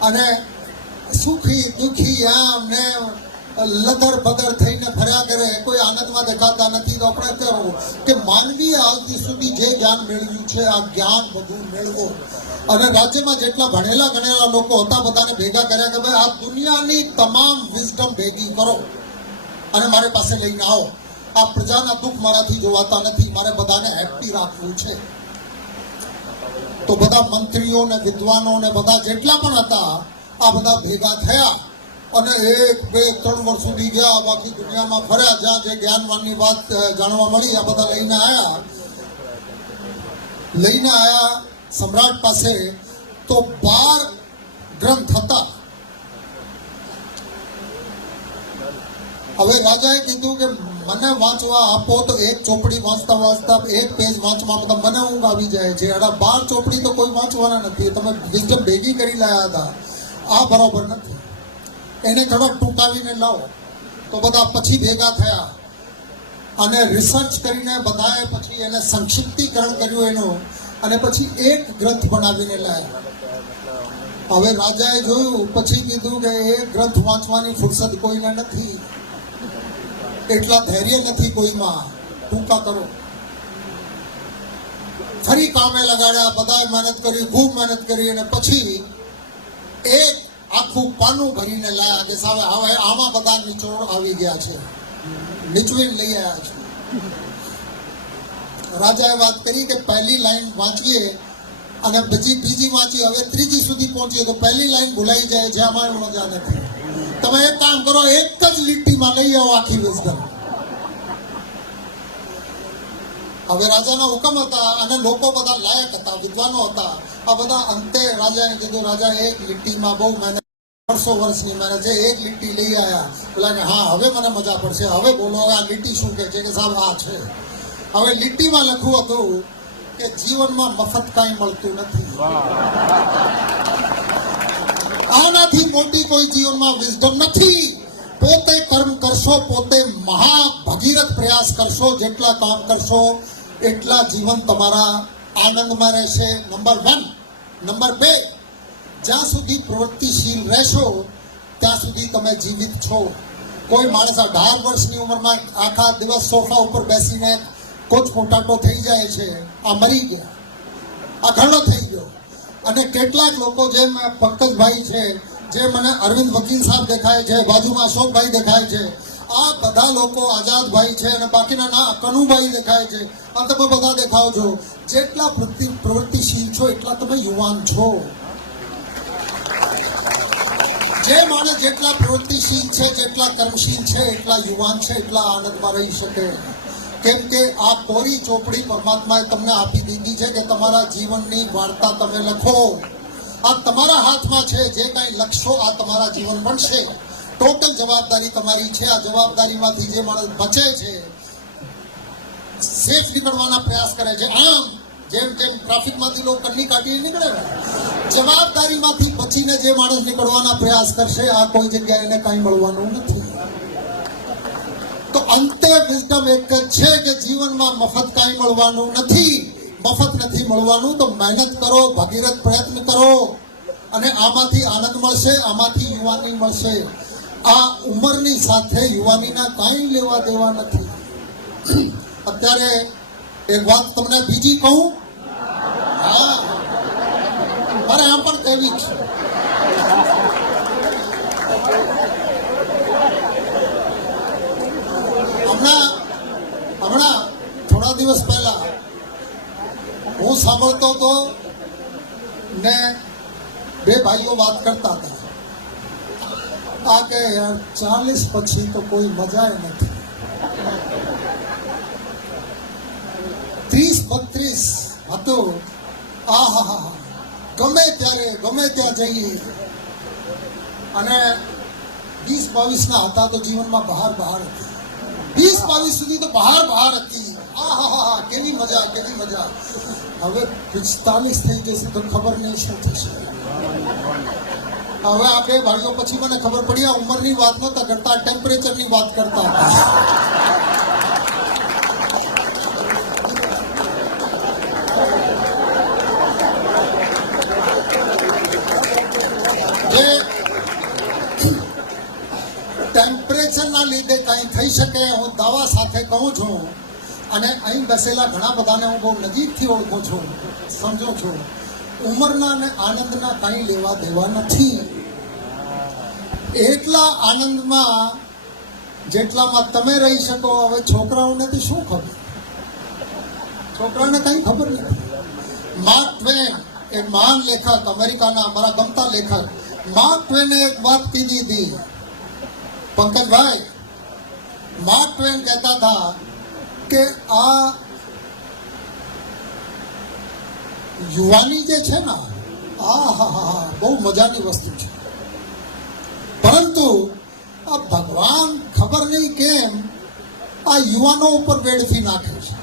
અને સુખી દુઃખી આમ ને લદર બદર થઈને ફર્યા કરે, કોઈ આનંદમાં દેખાતા નથી. તો આપણે કહેવું કે માનવીએ આજથી સુધી જે જ્ઞાન મેળવ્યું છે, આ જ્ઞાન બધું મેળવો. અને રાજ્યમાં જેટલા ભણેલા ગણેલા લોકો હતા બધાને ભેગા કર્યા કે ભાઈ આ દુનિયાની તમામ વિઝડમ ભેગી કરો અને મારી પાસે લઈને આવો. આ પ્રજાના દુઃખ મારાથી જોવાતા નથી, મારે બધાને હેપી રાખવું છે. તો બધા મંત્રીઓ ને વિદ્વાનો ને બધા જેટલા પણ હતા આ બધા ભેગા થયા અને 1, 2, 3 વર્ષ સુધી ગયા, બાકી દુનિયામાં ફર્યા. જ્યાં જે જ્ઞાનવાનની વાત જાણવા મળી આ બધા લઈને આવ્યા સમ્રાટ પાસે. તો 12 ગ્રંથ હતા. હવે રાજાએ કીધું કે મને વાંચવા આપો. તો એક ચોપડી વાંચતા વાંચતા એક પેજ વાંચવામાં મને ઊંઘ આવી જાય છે. 12 ચોપડી તો કોઈ વાંચવાના નથી, તમે વિઝડમ ભેગી કરી લાયા હતા, આ બરાબર નથી. એને થોડોક ટૂંકાવીને લાવો. તો બધા પછી ભેગા થયા અને રિસર્ચ કરીને બધાએ પછી એને સંક્ષિપ્તીકરણ કર્યું એનું, અને પછી એક ગ્રંથ બનાવીને લાયા. હવે રાજાએ જોયું, પછી કીધું કે એ ગ્રંથ વાંચવાની ફુરસદ કોઈને નથી, એટલા ધૈર્ય નથી કોઈમાં, ટૂંકા કરો. ફરી કામે લગાડ્યા, બધાએ મહેનત કરી, ખૂબ મહેનત કરી અને પછી એક આખું પાનું ભરીને લાયા કે સાહેબ હવે આમાં બધા નિચોડ આવી ગયા છે, નીચવીને લઈ આવ્યા છે. રાજાએ વાત કરી કે પહેલી લાઈન વાંચીએ અને બીજી વાંચીએ, હવે ત્રીજી સુધી પહોંચીએ તો પહેલી લાઈન ભૂલાઈ જાય છે, આમાં મજા નથી. તમે એક કામ કરો, એક જ લીટીમાં લઈ આવો આખી વિઝડમ. હવે રાજાના હુકમ હતા અને લોકો બધા લાયક હતા, વિદ્વાનો હતા. આ બધા અંતે રાજાને કીધું, રાજા એક લીટીમાં બહુ મહેનત, વર્ષોની મહેનત છે, એક લીટી લઈ આવ્યા. બોલાને હા હવે મને મજા પડશે, હવે બોલો હવે આ લીટી શું કે છે કે સાહેબ આ છે. હવે લીટીમાં લખવું હતું કે જીવનમાં મફત કાંઈ મળતું નથી. આનાથી મોટી કોઈ જીવનમાં વિઝડમ નથી. પોતે કર્મ કરશો, પોતે મહાભગીરથ પ્રયાસ કરશો, જેટલા કામ કરશો એટલા જીવન તમારા આનંદમાં રહેશે. નંબર 1. નંબર 2, જ્યાં સુધી પ્રવૃત્તિશીલ રહેશો ત્યાં સુધી તમે જીવિત છો. કોઈ માણસ 18 વર્ષની ઉંમરમાં આખા દિવસ સોફા ઉપર બેસીને કોચ પોટાટો થઈ જાય છે, આ મરી ગયા, આ ઘરડો થઈ ગયો. અને કેટલાક લોકો જેમ પંકજભાઈ છે, જે મને અરવિંદ વકીલ સાહેબ દેખાય છે, બાજુમાં અશોકભાઈ દેખાય છે, આ બધા લોકો આઝાદભાઈ છે અને બાકીના ના કનુભાઈ દેખાય છે, આ તમે બધા દેખાવ છો. જેટલા પ્રવૃત્તિશીલ છો એટલા તમે યુવાન છો. જે માણસ જેટલા પ્રવૃત્તિશીલ છે, જેટલા કર્મશીલ છે, એટલા યુવાન છે, એટલા આનંદમાં રહી શકે. કેમ કે આ કોરી ચોપડી પરમાત્માએ તમને આપી દીધી છે કે તમારા જીવનની વાર્તા તમે લખો. આ તમારા હાથમાં છે. જે કાંઈ લખશો આ તમારા જીવન બનશે. ટોટલ જવાબદારી તમારી છે. આ જવાબદારીમાંથી જે માણસ બચે છે, સેફ નીકળવાના પ્રયાસ કરે છે, આમ જેમ જેમ ટ્રાફિકમાંથી લોકો કન્ની કાઢીને નીકળે, જવાબદારીમાંથી બચીને જે માણસ નીકળવાના પ્રયાસ કરશે, આ કોઈ જગ્યાએ એને કાંઈ મળવાનું નથી. તો અંતે વિઝડમ એક જ છે કે જીવનમાં મફત કાંઈ મળવાનું નથી. મફત નથી મળવાનું. તો મહેનત કરો, ભગીરથ પ્રયત્ન કરો અને આમાંથી આનંદ મળશે, આમાંથી યુવાની મળશે. આ ઉંમરની સાથે યુવાનીના કાંઈ લેવા દેવા નથી. અત્યારે એક વાત તમને બીજી કહું, હા, અરે આ પણ કહેવી છે. હમણાં થોડા દિવસ પહેલા હું સાંભળતો હતો ને બે ભાઈઓ વાત કરતા હતા આ કે યાર 40 પછી તો કોઈ મજા નથી. 30-32 હતું, આ હા ગમે ત્યારે ગમે ત્યાં જઈએ. અને 20-22 ના હતા તો જીવનમાં બહાર હતી. 20-22 સુધી તો બહાર હતી. આ હા કેવી મજા, કેવી મજા. હવે 45 થઈ જશે તો ખબર નહીં શું થશે. હવે આ બે ભાઈઓ પછી મને ખબર પડી આ ઉંમરની વાત નહોતા કરતા, ટેમ્પરેચરની વાત કરતા હતા. ટેમ્પરેચરના લીધે કંઈ થઈ શકે હું દાવા સાથે કહું છું. અને અહીં બેસેલા ઘણા બધાને હું બહુ નજીકથી ઓળખું છું, સમજો છું. ઉંમરના અને આનંદના કાંઈ લેવા દેવા નથી. એટલા આનંદમાં જેટલામાં તમે રહી શકો. હવે છોકરાઓને તો શું ખબર, છોકરાને કંઈ ખબર નથી. માર્ક ટ્વેન એક મહાન લેખક, અમેરિકાના અમારા ગમતા લેખક માર્ક ટ્વેને એક વાત કીધી હતી, પંકજભાઈ. માર્ક ટ્વેન કહેતા હતા કે આ યુવાની જે છે ને, આ બહુ મજાની વસ્તુ છે, પરંતુ આ ભગવાન ખબર નહીં કેમ આ યુવાનો ઉપર વેડફી નાખે છે.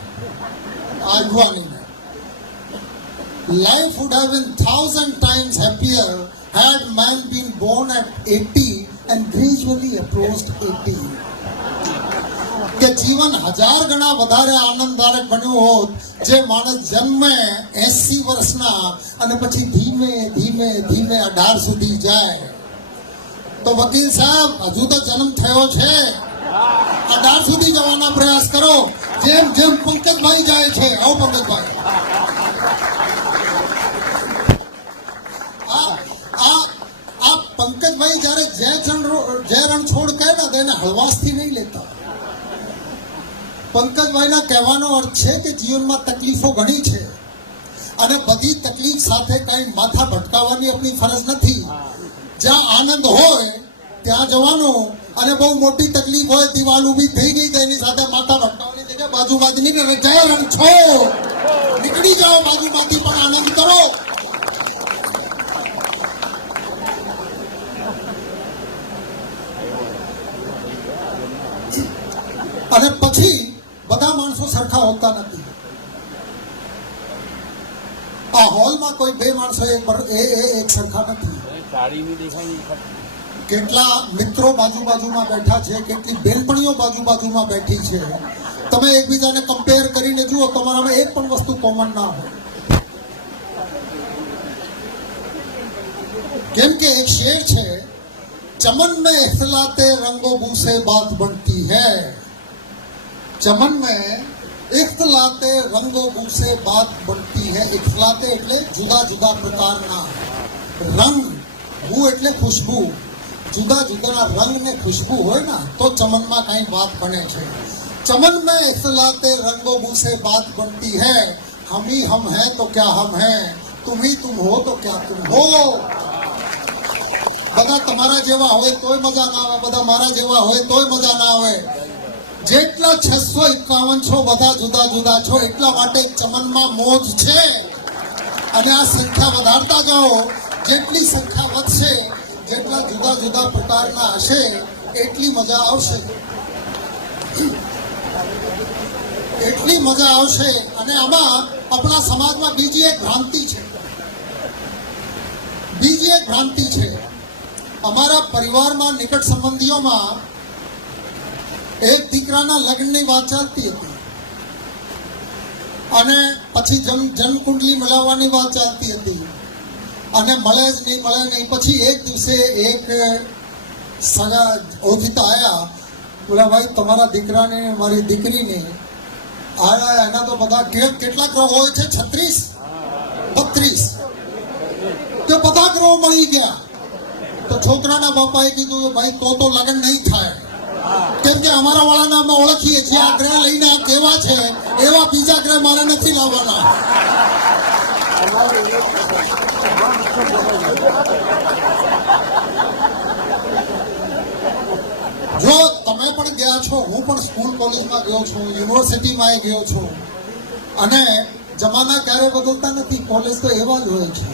આ યુવાનીને life would have been 1,000 times happier had man been born at 80 and gradually approached 80. કે જીવન 1000 ગણા વધારે આનંદદાયક બન્યું હોત જે માણસ જન્મે 80 વર્ષના અને પછી ધીમે ધીમે ધીમે 18 સુધી જાય. તો વકીલ સાહેબ હજુ તો જન્મ થયો છે, 18 સુધી જવાના પ્રયાસ કરો, જેમ જેમ પંકજભાઈ જાય છે. આવો પંકજભાઈ. આ પંકજભાઈ જયારે જે રણછોડ કહે ને તેને હળવાશથી નહીં લેતા. પંકજભાઈના કહેવાનો અર્થ છે કે જીવનમાં તકલીફો ઘણી છે અને બધી તકલીફ સાથે કઈ માથા ભટકાવવાની આપણી ફરજ નથી. જ્યાં આનંદ હોય ત્યાં જવાનું અને બહુ મોટી તકલીફ હોય, દિવાલ ઊભી થઈ ગઈ તો એની સાથે માથા ભટકાવવાની જગ્યાએ બાજુમાંથી નીકળે. જય રણછોડ, નીકળી જાઓ બાજુમાંથી, પણ આનંદ કરો. અને પછી બધા માણસો સરખા હોતા નથી. આ હોલમાં કોઈ બે માણસો એક સરખા નથી. કેટલા મિત્રો બાજુમાં બેઠા છે, કેટલી બેનપણીઓ બાજુમાં બેઠી છે. તમે એકબીજાને કમ્પેર કરીને જુઓ, તમારામાં એક પણ વસ્તુ કોમન ના હોય. કેમ કે એક શેર છે, चमन में इखलाते रंगो बू से बात बनती है. चमन में इख्तलाते रंगो बू से बात बनती है। इख्तलाते એટલે જુદા જુદા પ્રકારના રંગ, બુ એટલે ખુશ્બુ, જુદા જુદાના રંગ ને ખુશ્બુ હોય ને તો ચમનમાં કઈ વાત બને છે। चमन में इख्तलाते रंगो बू से बात बनती है। हम ही हम हैं तो क्या हम हैं, तुम ही तुम हो तो क्या तुम हो। બધા તમારા જેવા હોય તોય મજા ના આવે, બધા મારા જેવા હોય તોય મજા ના આવે। જેટલા 651 છો બધા જુદા જુદા છો, એટલા માટે ચમનમાં મોજ છે। અને આ સંખ્યા વધારતા જાઓ, જેટલી સંખ્યા વધશે, જેટલા જુદા જુદા પ્રકારના હશે, એટલી મજા આવશે, એટલી મજા આવશે। અને આમાં આપણા સમાજમાં બીજી એક ભ્રાંતિ છે। અમારા પરિવારમાં નિકટ સંબંધીઓમાં એક દીકરાના લગ્નની વાત ચાલતી હતી અને પછી જન્મકુંડલી મિલાવવાની વાત ચાલતી હતી અને મળે જ નહીં। પછી એક દિવસે એક સગા ઓળખીતા આવ્યા, બોલા ભાઈ તમારા દીકરાને મારી દીકરીને આયા, એના તો બધા કેટલા ગ્રહો હોય છે? 36 32 તો બધા ગ્રહો મળી ગયા। તો છોકરાના બાપાએ કીધું ભાઈ તો લગ્ન નહીં થાય, કેમ કે અમારા વાળાને અમે ઓળખીએ છીએ, આ ગ્રહ લઈને આ કેવા છે એવા બીજા ગ્રહ મારે નથી લાવવાના। જો તમે પણ ગયા છો, હું પણ સ્કૂલ કોલેજમાં ગયો છું, યુનિવર્સિટીમાં ગયો છું, અને જમાના ક્યારે બદલતા નથી, કોલેજ તો એવા જ હોય છે।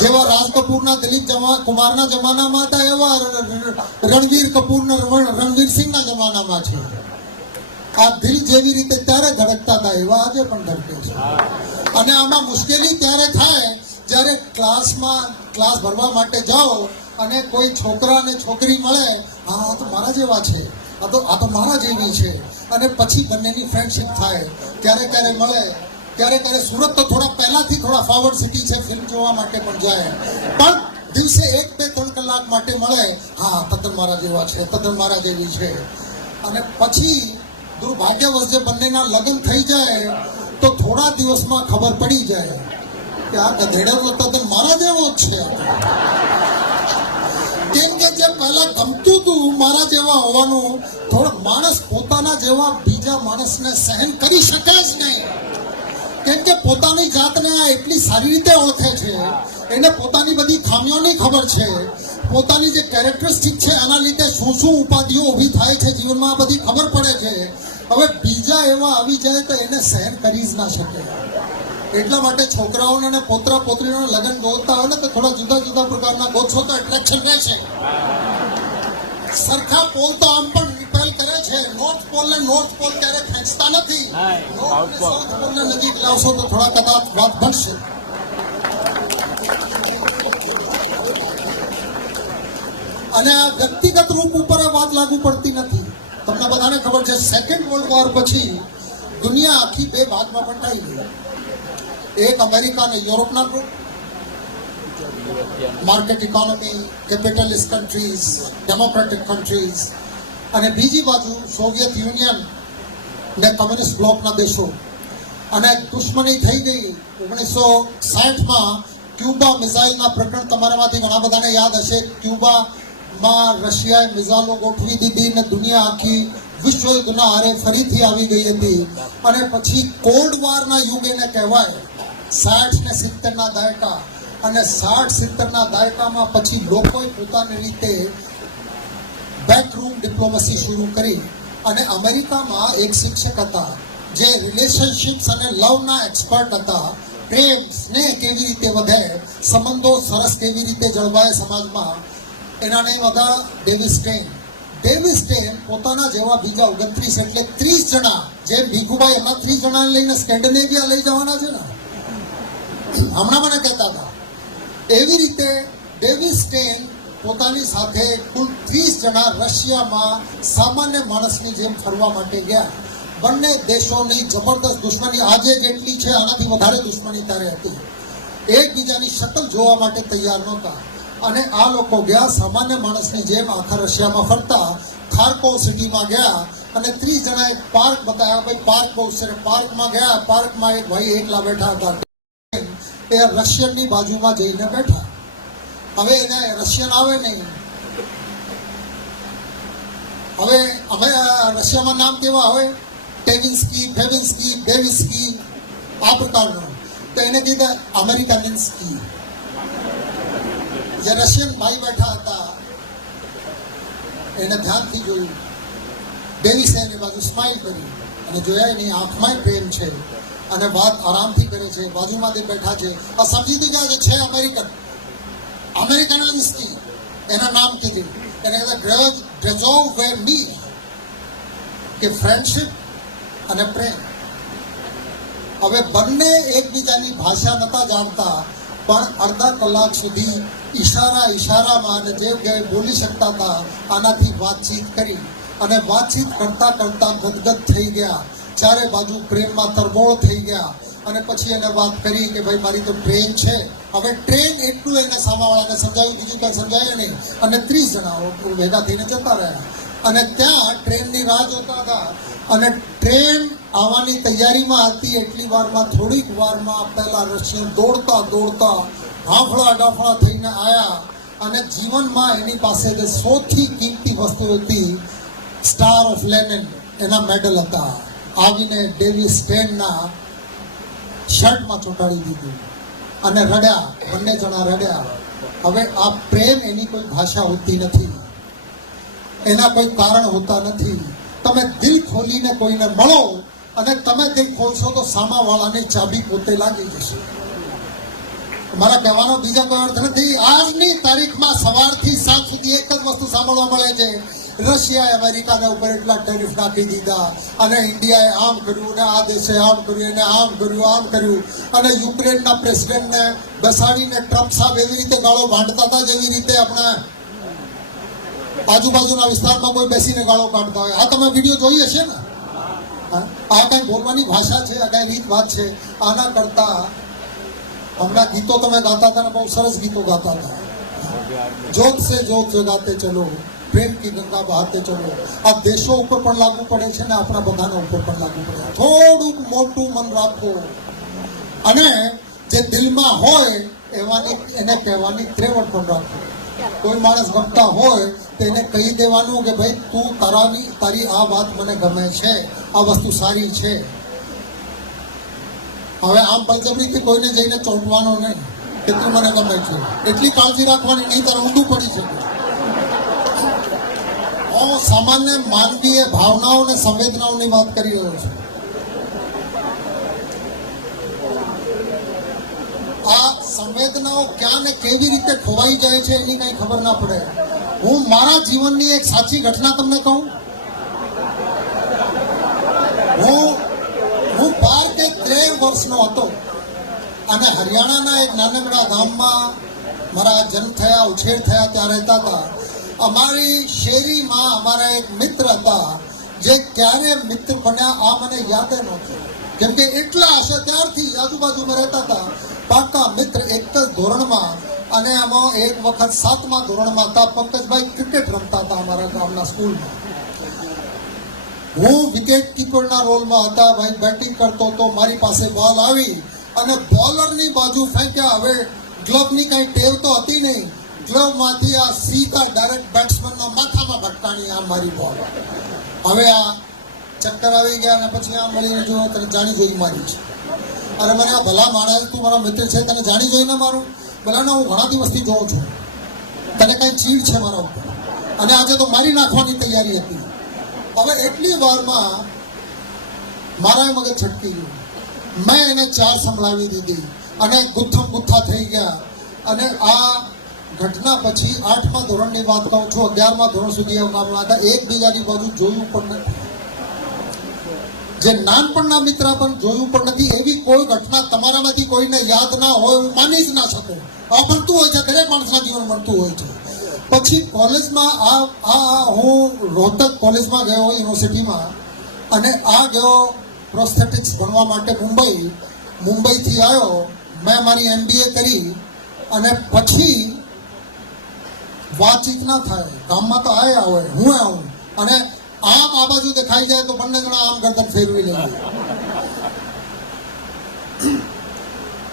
જેવા રાજ કપૂરના દિલીપ કુમારના જમાનામાં હતા, એવા રણવીર કપૂરના રણવીરસિંહના જમાનામાં છે। આ દિલ જેવી રીતે ત્યારે ધડકતા હતા એવા આજે પણ ધડકે છે। અને આમાં મુશ્કેલી ત્યારે થાય જ્યારે ક્લાસ ભરવા માટે જાઓ અને કોઈ છોકરા અને છોકરી મળે, હા આ તો મારા જેવા છે, આ તો મારા જેવી છે, અને પછી બંનેની ફ્રેન્ડશિપ થાય। ક્યારે મળે, ક્યારે સુરત તો થોડા પહેલાથી થોડા ફોરવર્ડ સિટી છે, ફિલ્મ જોવા માટે પણ જાય, પણ દિવસે 1-2-3 કલાક માટે મળે, હા તદ્દન મારા જેવા છે, તદ્દન મારા જેવી છે। અને પછી દુર્ભાગ્યવશ જે બંનેના લગ્ન થઈ જાય તો થોડા દિવસમાં ખબર પડી જાય કે આ ગધેડો તો તદ્દન મારા જેવો જ છે। કેમ કે જે પહેલા ગમતું હતું મારા જેવા હોવાનું, થોડો માણસ પોતાના જેવા બીજા માણસને સહન કરી શકે જ નહીં, કેમ કે પોતાની જાતને આ એટલી સારી રીતે ઓળખે છે, એને પોતાની બધી ખામીઓની ખબર છે, પોતાની જે કેરેક્ટરિસ્ટિક છે એના લીધે શું ઉપાધિઓ ઊભી થાય છે જીવનમાં બધી ખબર પડે છે। હવે બીજા એવા આવી જાય તો એને સહન કરી જ ના શકે। એટલા માટે છોકરાઓને અને પોતરા પોત્રીઓને લગ્ન ગોતતા હોય ને તો થોડા જુદા જુદા પ્રકારના ગોતશો તો એટ્રેક્શન રહેશે। સરખા પોલ તો આમ પણ રિપેલ કરે છે, નોર્થ પોલ ને નોર્થ પોલ ત્યારે ખેંચતા નથી, સાઉથ પોલ ને નજીક લાવશો તો થોડા કદાચ વાત બનશે। અને આ વ્યક્તિગત રૂપ ઉપર વાત લાગુ પડતી નથી। તમને બધાને ખબર છે, સેકન્ડ વર્લ્ડ વોર પછી દુનિયા આખી 2 ભાગમાં બંટાઈ ગઈ। એક અમેરિકા અને યુરોપના group, market economy, capitalist countries, democratic countries, અને બીજી બાજુ સોવિયત યુનિયન ને કમ્યુનિસ્ટ બ્લોકના દેશો। અને દુશ્મની થઈ ગઈ 1960માં ક્યુબા મિસાઇલના પ્રકરણ, તમારામાંથી ઘણા બધાને યાદ હશે, ક્યુબામાં રશિયાએ મિસાઇલો ગોઠવી દીધી અને દુનિયા આખી વિશ્વ યુદ્ધના હારે ફરીથી આવી ગઈ હતી। અને પછી કોલ્ડ વોરના યુગ એને કહેવાય, 60 ને 70ના દાયકા, અને 60-70ના દાયકામાં પછી લોકોએ પોતાની રીતે બેકરૂમ ડિપ્લોમસી શરૂ કરી। અને અમેરિકામાં એક શિક્ષક હતા જે રિલેશનશિપ્સ અને લવના એક્સપર્ટ હતા, પ્રેમ સ્નેહ કેવી રીતે વધે, સંબંધો સરસ કેવી રીતે જળવાય સમાજમાં, એના નામ હતા ડેવિસ સ્ટેન પોતાના જેવા બીજા 29 એટલે 30 જણા, જે ભીખુભાઈ એમાં 30 જણાને લઈને સ્કેન્ડિનેવિયા લઈ જવાના છે ને, હમણાં મને કહેતા હતા, એવી રીતે ડેવિસ સ્ટેન પોતાની સાથે કુલ 30 જણા રશિયામાં સામાન્ય માણસની જેમ ફરવા માટે ગયા। બંને દેશોની જબરદસ્ત દુશ્મની આજે જેટલી છે આનાથી વધારે દુશ્મની ત્યારે હતી, એકબીજાની શકલ જોવા માટે તૈયાર નહોતા। અને આ લોકો ગયા સામાન્ય માણસની જેમ આખા રશિયામાં ફરતા, ખાર્કોવ સિટીમાં ગયા અને 30 જણા એક પાર્ક બતાવ્યા. ભાઈ પાર્ક બહુ સરસ. પાર્કમાં ગયા. પાર્કમાં એક ભાઈ એકલા બેઠા હતા. એ રશિયનની બાજુમાં જઈને બેઠા. હવે એને રશિયન આવે નહીં. હવે અમે રશિયામાં નામ કેવા હોય, ટેવિન્સ્કી, ફેવિન્સ્કી, બેવિસ્કી, આ પ્રકારનું. તો એને કીધા અમેરિકનિન્સ્કી. જે રશિયન ભાઈ બેઠા હતા એને ધ્યાનથી જોયું. ડેવિસે એની બાજુ સ્માઇલ કરી અને જોયા એની આંખમાં પ્રેમ છે અને વાત આરામથી કરે છે. બાજુમાં તે બેઠા છે. આ સમજી દીધા કે છે અમેરિકનિન્સ્કી. એના નામ કીધું. એને કીધા ડ્રેઝોવ વે મી, કે ફ્રેન્ડશિપ અને પ્રેમ. હવે બંને એકબીજાની ભાષા નતા જાણતા, પણ અડધા કલાક સુધી ઈશારામાં અને જે બોલી શકતા હતા આનાથી વાતચીત કરી અને વાતચીત કરતા કરતા ગદગદ થઈ ગયા. ચારે બાજુ પ્રેમમાં તરબોળ થઈ ગયા. અને પછી એને વાત કરી કે ભાઈ મારી તો ટ્રેન છે. હવે ટ્રેન એટલું એને સામાવાળાને સમજાવ્યું, બીજું કંઈ સમજાયું નહીં. અને 30 જણા ભેગા થઈને જતા રહ્યા. અને ત્યાં ટ્રેનની રાહ જોતા હતા અને ટ્રેન આવવાની તૈયારીમાં હતી. એટલી વારમાં, થોડીક વારમાં પહેલા રશિયન દોડતા દોડતા હાંફળા થઈને આવ્યા. અને જીવનમાં એની પાસે જે સૌથી કિંમતી વસ્તુ હતી, સ્ટાર ઓફ લેનિન, એના મેડલ હતા. આવીને ડેવિસ સ્ટેનના શર્ટમાં ચોંટાડી દીધું અને રડ્યા. બંને જણા રડ્યા. હવે આ પ્રેમ એની કોઈ ભાષા હોતી નથી, એના કોઈ કારણ હોતા નથી. તમે દિલ ખોલીને કોઈને મળો અને તમે દિલ ખોલશો તો સામાવાળાની ચાબી પોતે લાગી જશે. મારા કહેવાનો બીજા કોઈ અર્થ નથી. આજની તારીખમાં સવારથી સાંજ સુધી એક જ વસ્તુ સાંભળવા મળે છે, રશિયાએ અમેરિકાના ઉપર એટલા ટેરિફ નાખી દીધા અને ઇન્ડિયાએ આમ કર્યું અને આ દેશે આમ કર્યું અને આમ કર્યું. અને યુક્રેનના પ્રેસિડેન્ટને બેસાડીને ટ્રમ્પ સાહેબ એવી રીતે ગાળો ભાંડતા હતા જેવી રીતે આપણે આજુબાજુના વિસ્તારમાં કોઈ બેસીને ગાળો કાઢતા હોય. આ તમે વિડીયો જોઈ હશે ને. આ કઈ બોલવાની ભાષા છે, આ કઈ રીત વાત છે. આના કરતા હમણાં ગીતો તમે ગાતા હતા ને, બહુ સરસ ગીતો ગાતા હતા. જોત સે જોત જગાતે ચલો, પ્રેમ કી ગંગા બહાતે ચલો. આ દેશો ઉપર પણ લાગુ પડે છે ને આપણા બધાના ઉપર પણ લાગુ પડે. થોડુંક મોટું મન રાખો અને જે દિલમાં હોય એને કહેવાની ત્રેવડ પણ રાખો. કોઈ માણસ ગમતા હોય તો એને કહી દેવાનું કે ભાઈ તું તારી આ વાત મને ગમે છે, આ વસ્તુ સારી છે. હવે આમ બળજબરીથી કોઈને જઈને ચોંટવાનો નહીં કે તું મને ગમે છે. એટલી કાળજી રાખવાની, નહીં તો ઊંધું પડી શકે. હું સામાન્ય માનવીય ભાવનાઓ અને સંવેદનાઓની વાત કરી રહ્યો છું. આ સંવેદનાઓ ક્યાં ને કેવી રીતે ખોવાઈ જાય છે એની કઈ ખબર ના પડે. હું મારા જીવનની એક સાચી ઘટના તમને કહું. હું 12 કે 13 વર્ષનો હતો અને હરિયાણાના એક નાનકડા ગામમાં મારા જન્મ થયા, ઉછેર થયા ત્યાં રહેતા હતા. અમારી શેરીમાં અમારા એક મિત્ર હતા જે ક્યારે મિત્ર બન્યા આ મને યાદ નહોતું, કેમ કે એટલા હશે ત્યારથી આજુબાજુમાં રહેતા હતા. પાકા મિત્ર, એક જ ધોરણમાં. અને આમાં એક વખત 7મા ધોરણમાં હતા. પંકજભાઈ ક્રિકેટ રમતા હતા અમારા ગામના સ્કૂલમાં. હું વિકેટ કીપરના રોલમાં હતા. ભાઈ બેટિંગ કરતો તો મારી પાસે બોલ આવી અને બોલરની બાજુ ફેંક્યા. હવે ગ્લવની કઈ ટેવ તો હતી નહીં. ગ્લવમાંથી આ સીધા ડાયરેક્ટ બેટ્સમેનના માથામાં ભટકાણી આ મારી બોલ. હવે આ ચક્કર આવી ગયા અને પછી આમ મળીને જોયો તને જાણી જોઈ મારી છે. અરે મને આ ભલા માણસ, તું મારા મિત્ર છે, તને જાણી જોઈને મારું? ભલાના હું ઘણા દિવસથી જોઉં છું, તને કઈ ચીડ છે મારા ઉપર અને આજે તો મારી નાખવાની તૈયારી હતી. હવે એટલી વારમાં મારા મગજ છટકી ગયું. મેં એને ચાર સંભળાવી દીધી અને ગુથ્થમ ગુથ્થા થઈ ગયા. અને આ ઘટના પછી 8મા ધોરણની વાત કહું છું, 11મા ધોરણ સુધી આવવામાં હતા. એકબીજાની બાજુ જોયું પણ નથી. જે નાનપણના મિત્ર પણ જોયું પણ નથી. એવી કોઈ ઘટના તમારામાંથી કોઈને યાદ ના હોય, હું માની જ ના શકું. આ બનતું હોય છે, દરેક માણસના જીવન બનતું હોય છે. પછી કોલેજમાં હું રોહતક કોલેજમાં ગયો યુનિવર્સિટીમાં અને ગયો પ્રોસ્થેટિક્સ ભણવા માટે મુંબઈથી આવ્યો. મેં મારી MBA કરી અને પછી વાતચીત ના થાય. ગામમાં તો આવ્યા હોય, હું આવું અને આમ આ બાજુ દેખાઈ જાય તો બંને જણા આમ ગરદન ફેરવી લેવું.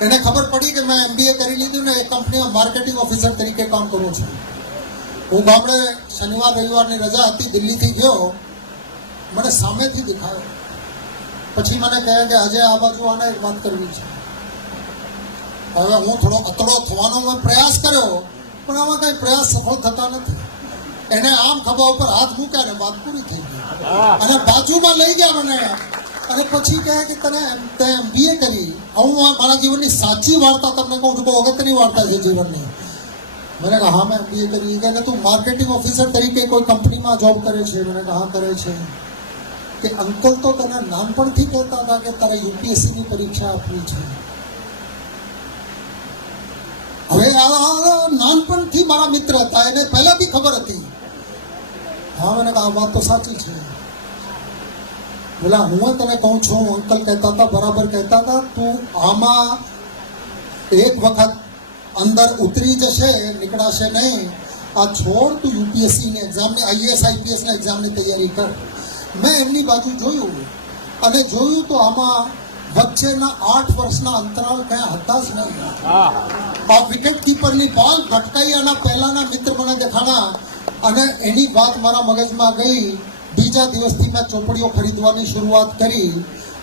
એને ખબર પડી કે મેં MBA કરી લીધું ને એક કંપનીમાં માર્કેટિંગ ઓફિસર તરીકે કામ કરું છું. હું ગામડે શનિવાર રવિવારની રજા હતી, દિલ્હીથી ગયો, મને સામેથી દેખાયો. પછી મને કહે કે આજે આ બાજુ આને એક વાત કરવી છે. હવે હું થોડો અતડો થવાનો મેં પ્રયાસ કર્યો, પણ આમાં કઈ પ્રયાસ સફળ થતા નથી. એને આમ ખભા ઉપર હાથ મૂક્યા ને વાત પૂરી થઈ ગઈ. અને બાજુમાં લઈ ગયા મને, અને પછી કહે કે તને તે MBA કરી. હું મારા જીવનની સાચી વાર્તા તમને કહું છું, બહુ અગત્યની વાર્તા છે જીવનની. मैंने कहा हाँ मैं MBA करी. कहने तू मार्केटिंग ऑफिसर तरीके कोई कंपनीમાં જોબ કરે છે? मैंने कहा કરે છે. કે અંકલ તો તને નાનપણથી કહેતા હતા કે તારે UPSC ની પરીક્ષા આપવી છે. હવે આ નાનપણથી મારા મિત્ર હતા, એને પહેલાથી ખબર હતી. હા मैंने कहा વાત તો સાચી છે. બોલા હું તને કહું છું, અંકલ કહેતા હતા, બરાબર કહેતા હતા, તું આમાં એક વખત અંદર ઉતરી જશે, નીકળાશે નહીં. આ છોડ, તું UPSC ની એક્ઝામની, IAS IPS ની એક્ઝામની તૈયારી કર. મેં એમની બાજુ જોયું, અને જોયું તો આમાં વચ્ચેના 8 વર્ષના અંતરાલ ક્યાં હતા જ નહીં. આ વિકેટ કીપરની બોલ ભટકાઈ, આના પહેલાના મિત્ર મને દેખાણા, અને એની વાત મારા મગજમાં ગઈ. બીજા દિવસથી મેં ચોપડીઓ ખરીદવાની શરૂઆત કરી,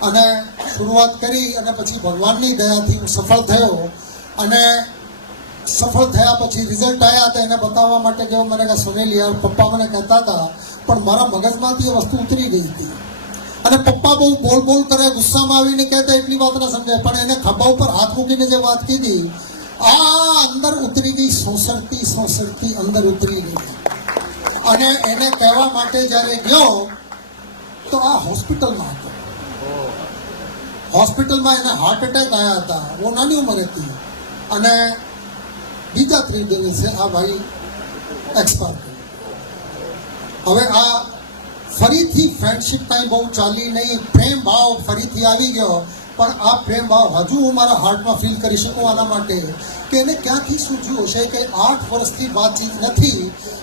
અને પછી ભગવાનની દયાથી હું સફળ થયો. અને સફળ થયા પછી રિઝલ્ટ આવ્યા તો એને બતાવવા માટે ગયો. મને કહે સુનિલ યાર, પપ્પા મને કહેતા હતા, પણ મારા મગજમાંથી એ વસ્તુ ઉતરી ગઈ હતી. અને પપ્પા બહુ બોલ કરે, ગુસ્સામાં આવીને કહેતા એટલી વાત ના સમજાય, પણ એને ખભા ઉપર હાથ મૂકીને જે વાત કીધી, આ અંદર ઉતરી ગઈ, સોસરતી અંદર ઉતરી ગઈ. અને એને કહેવા માટે જ્યારે ગયો તો આ હોસ્પિટલમાં હતો. હોસ્પિટલમાં એને હાર્ટ એટેક આવ્યા હતા. બહુ નાની ઉંમર હતી, અને બીજા 3 દિવસે આ ભાઈ એક્સપાયર થયો. હવે આ ફરીથી ફ્રેન્ડશિપ કાંઈ બહુ ચાલી નહીં, પ્રેમ ભાવ ફરીથી આવી ગયો. પણ આ પ્રેમ ભાવ હજુ હું મારા હાર્ટમાં ફીલ કરી શકું આના માટે કે એને ક્યાંથી સૂઝ્યું હશે કે 8 વર્ષથી વાતચીત નથી,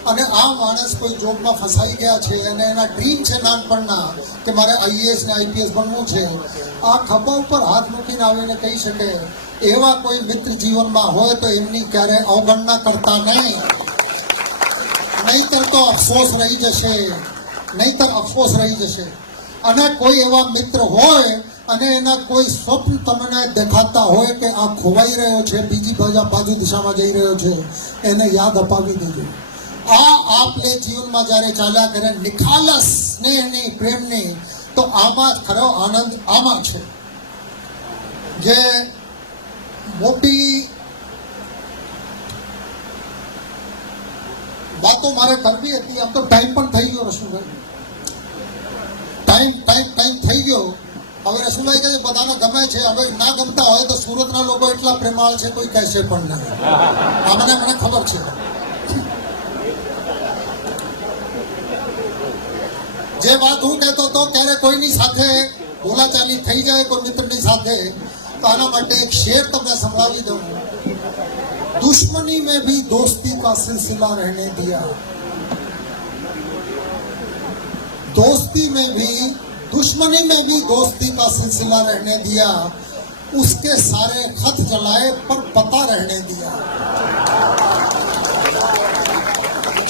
અને આ માણસ કોઈ જોબમાં ફસાઈ ગયા છે, અને એના ડ્રીમ છે નાનપણના કે મારે IAS ને IPS બનવું છે. આ ખભા ઉપર હાથ મૂકીને આવીને કહી શકે, એવા કોઈ મિત્ર જીવનમાં હોય તો એમની ક્યારે અવગણના કરતા નહીં, નહીતર અફસોસ રહી જશે. અને કોઈ એવા મિત્ર હોય અને એના કોઈ સ્વપ્ન તમને દેખાતા હોય કે આ ખોવાઈ રહ્યો છે, બીજી બાજુ દિશામાં જઈ રહ્યો છે, એને યાદ અપાવી દેજો. આ આપણે જીવનમાં જ્યારે ચાલ્યા કરે નિખાલસ સ્નેહની, પ્રેમની, તો આમાં ખરો આનંદ આમાં છે. જે મોટી વાતો મારે કરવી હતી, આમ તો ટાઈમ પણ થઈ ગયો રસુભાઈ, ટાઈમ થઈ ગયો. હવે રસુભાઈ કહે બધાને ગમે છે, હવે ના ગમતા હોય તો સુરતના લોકો એટલા પ્રેમાળ છે, કોઈ કહેશે પણ નહીં. આ મને ખબર છે. જે વાત હું કહેતો હતો ત્યારે કોઈની સાથે બોલાચાલી થઈ જાય કોઈ મિત્રની સાથે, તો આના માટે એક શેર તમને સંભળાવી દઉં. दुश्मनी में भी दोस्ती का सिलसिला रहने दिया, दोस्ती में भी दुश्मनी में भी दोस्ती का सिलसिला रहने दिया, उसके सारे खत जलाए पर पता रहने दिया.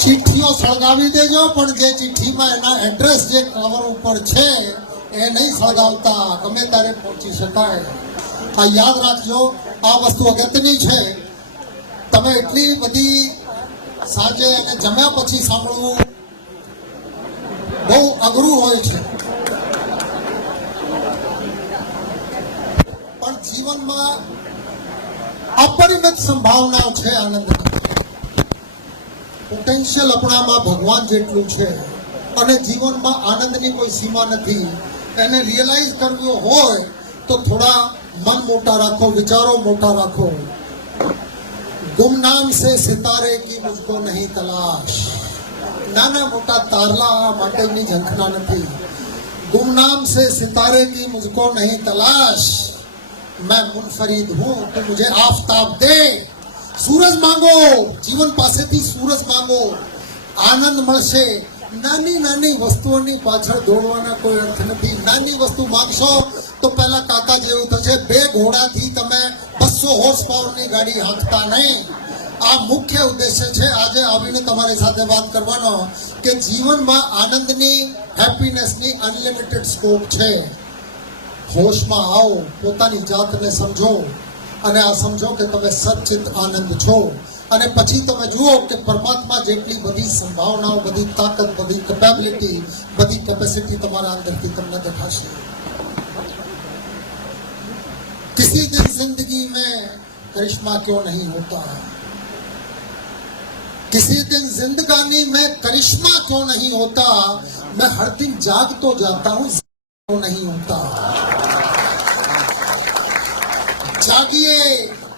ચિઠ્ઠીઓ સળગાવી દેજો, પણ જે ચિઠ્ઠીમાં એના એડ્રેસ જે કવર ઉપર છે એ નહીં સળગાવતા, ગમે ત્યારે પહોંચી શકાય. આ યાદ રાખજો, આ વસ્તુ અગત્યની છે. તમે એટલી બધી સાંજે અને જમ્યા પછી સાંભળવું બહુ અઘરું હોય છે, પણ જીવનમાં અપરિમિત સંભાવનાઓ છે આનંદની. પોટેન્શિયલ આપણામાં ભગવાન જેટલું છે, અને જીવનમાં આનંદની કોઈ સીમા નથી. એને રિયલાઇઝ કરવું હોય તો થોડા મન મોટા રાખો, વિચારો મોટા રાખો. ગુમનામ સે સિતારે કી મુझको નહીં તલાશ. નાના મોટા તારલા માટેની ઝંખના નથી. गुमनाम से सितारे की मुझको नहीं तलाश, मैं मुनफरिद हूँ तो मुझे आफताब दे. सूरज मांगो, जीवन पासेથી सूरज मांगो, आनंद મળશે. નાની નાની વસ્તુઓની પાછળ દોડવાના કોઈ અર્થ નથી. નાની વસ્તુ માંગશો તો પહેલા કાકા જેવું થશે. 2 ઘોડાથી તમે 200 હોર્સ પાવરની ગાડી હાંકતા નહીં. આ મુખ્ય ઉદ્દેશ્ય છે આજે આવીને તમારી સાથે વાત કરવાનો કે જીવનમાં આનંદની, હેપીનેસની અનલિમિટેડ સ્કોપ છે. હોશમાં આવો, પોતાની જાતને સમજો અને આ સમજો કે તમે સચ્ચિત આનંદ છો. અને પછી તમે જુઓ કે પરમાત્મા જેટલી બધી સંભાવનાઓ, બધી તાકાત, બધી કેપેબિલિટી, બધી કેપેસિટી તમારા અંદરથી તમને દેખાશે. किसी दिन जिंदगी में करिश्मा क्यों नहीं होता, किसी दिन जिंदगानी में करिश्मा क्यों नहीं होता, मैं हर दिन जाग तो जाता हूं क्यों नहीं होता. જાગીએ.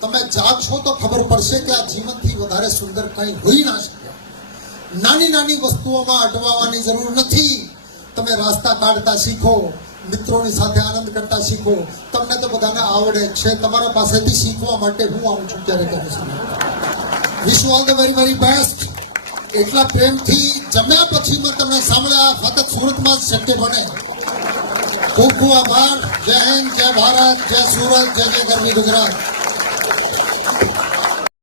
તમે જાગશો તો ખબર પડશે કે આ જીવનથી વધારે સુંદર કંઈ હોઈ ના શકે. નાની નાની વસ્તુઓમાં અટવાવાની જરૂર નથી. તમે રાસ્તા કાઢતા શીખો, મિત્રોની સાથે આનંદ કરતા શીખો. તમને તો બધાને આવડે છે. તમારા પાસેથી શીખવા માટે હું આવું છું ત્યારે કહું છું. Wish you all the very very best. એટલા પ્રેમથી જમ્યા પછી મેં તમને સાંભળ્યા ફક્ત સુરતમાં જ શક્ય બને. ખૂબ ખૂબ આભાર. જય હિન્દ, જય ભારત, જય સુરત, જય જય ગરવી ગુજરાત.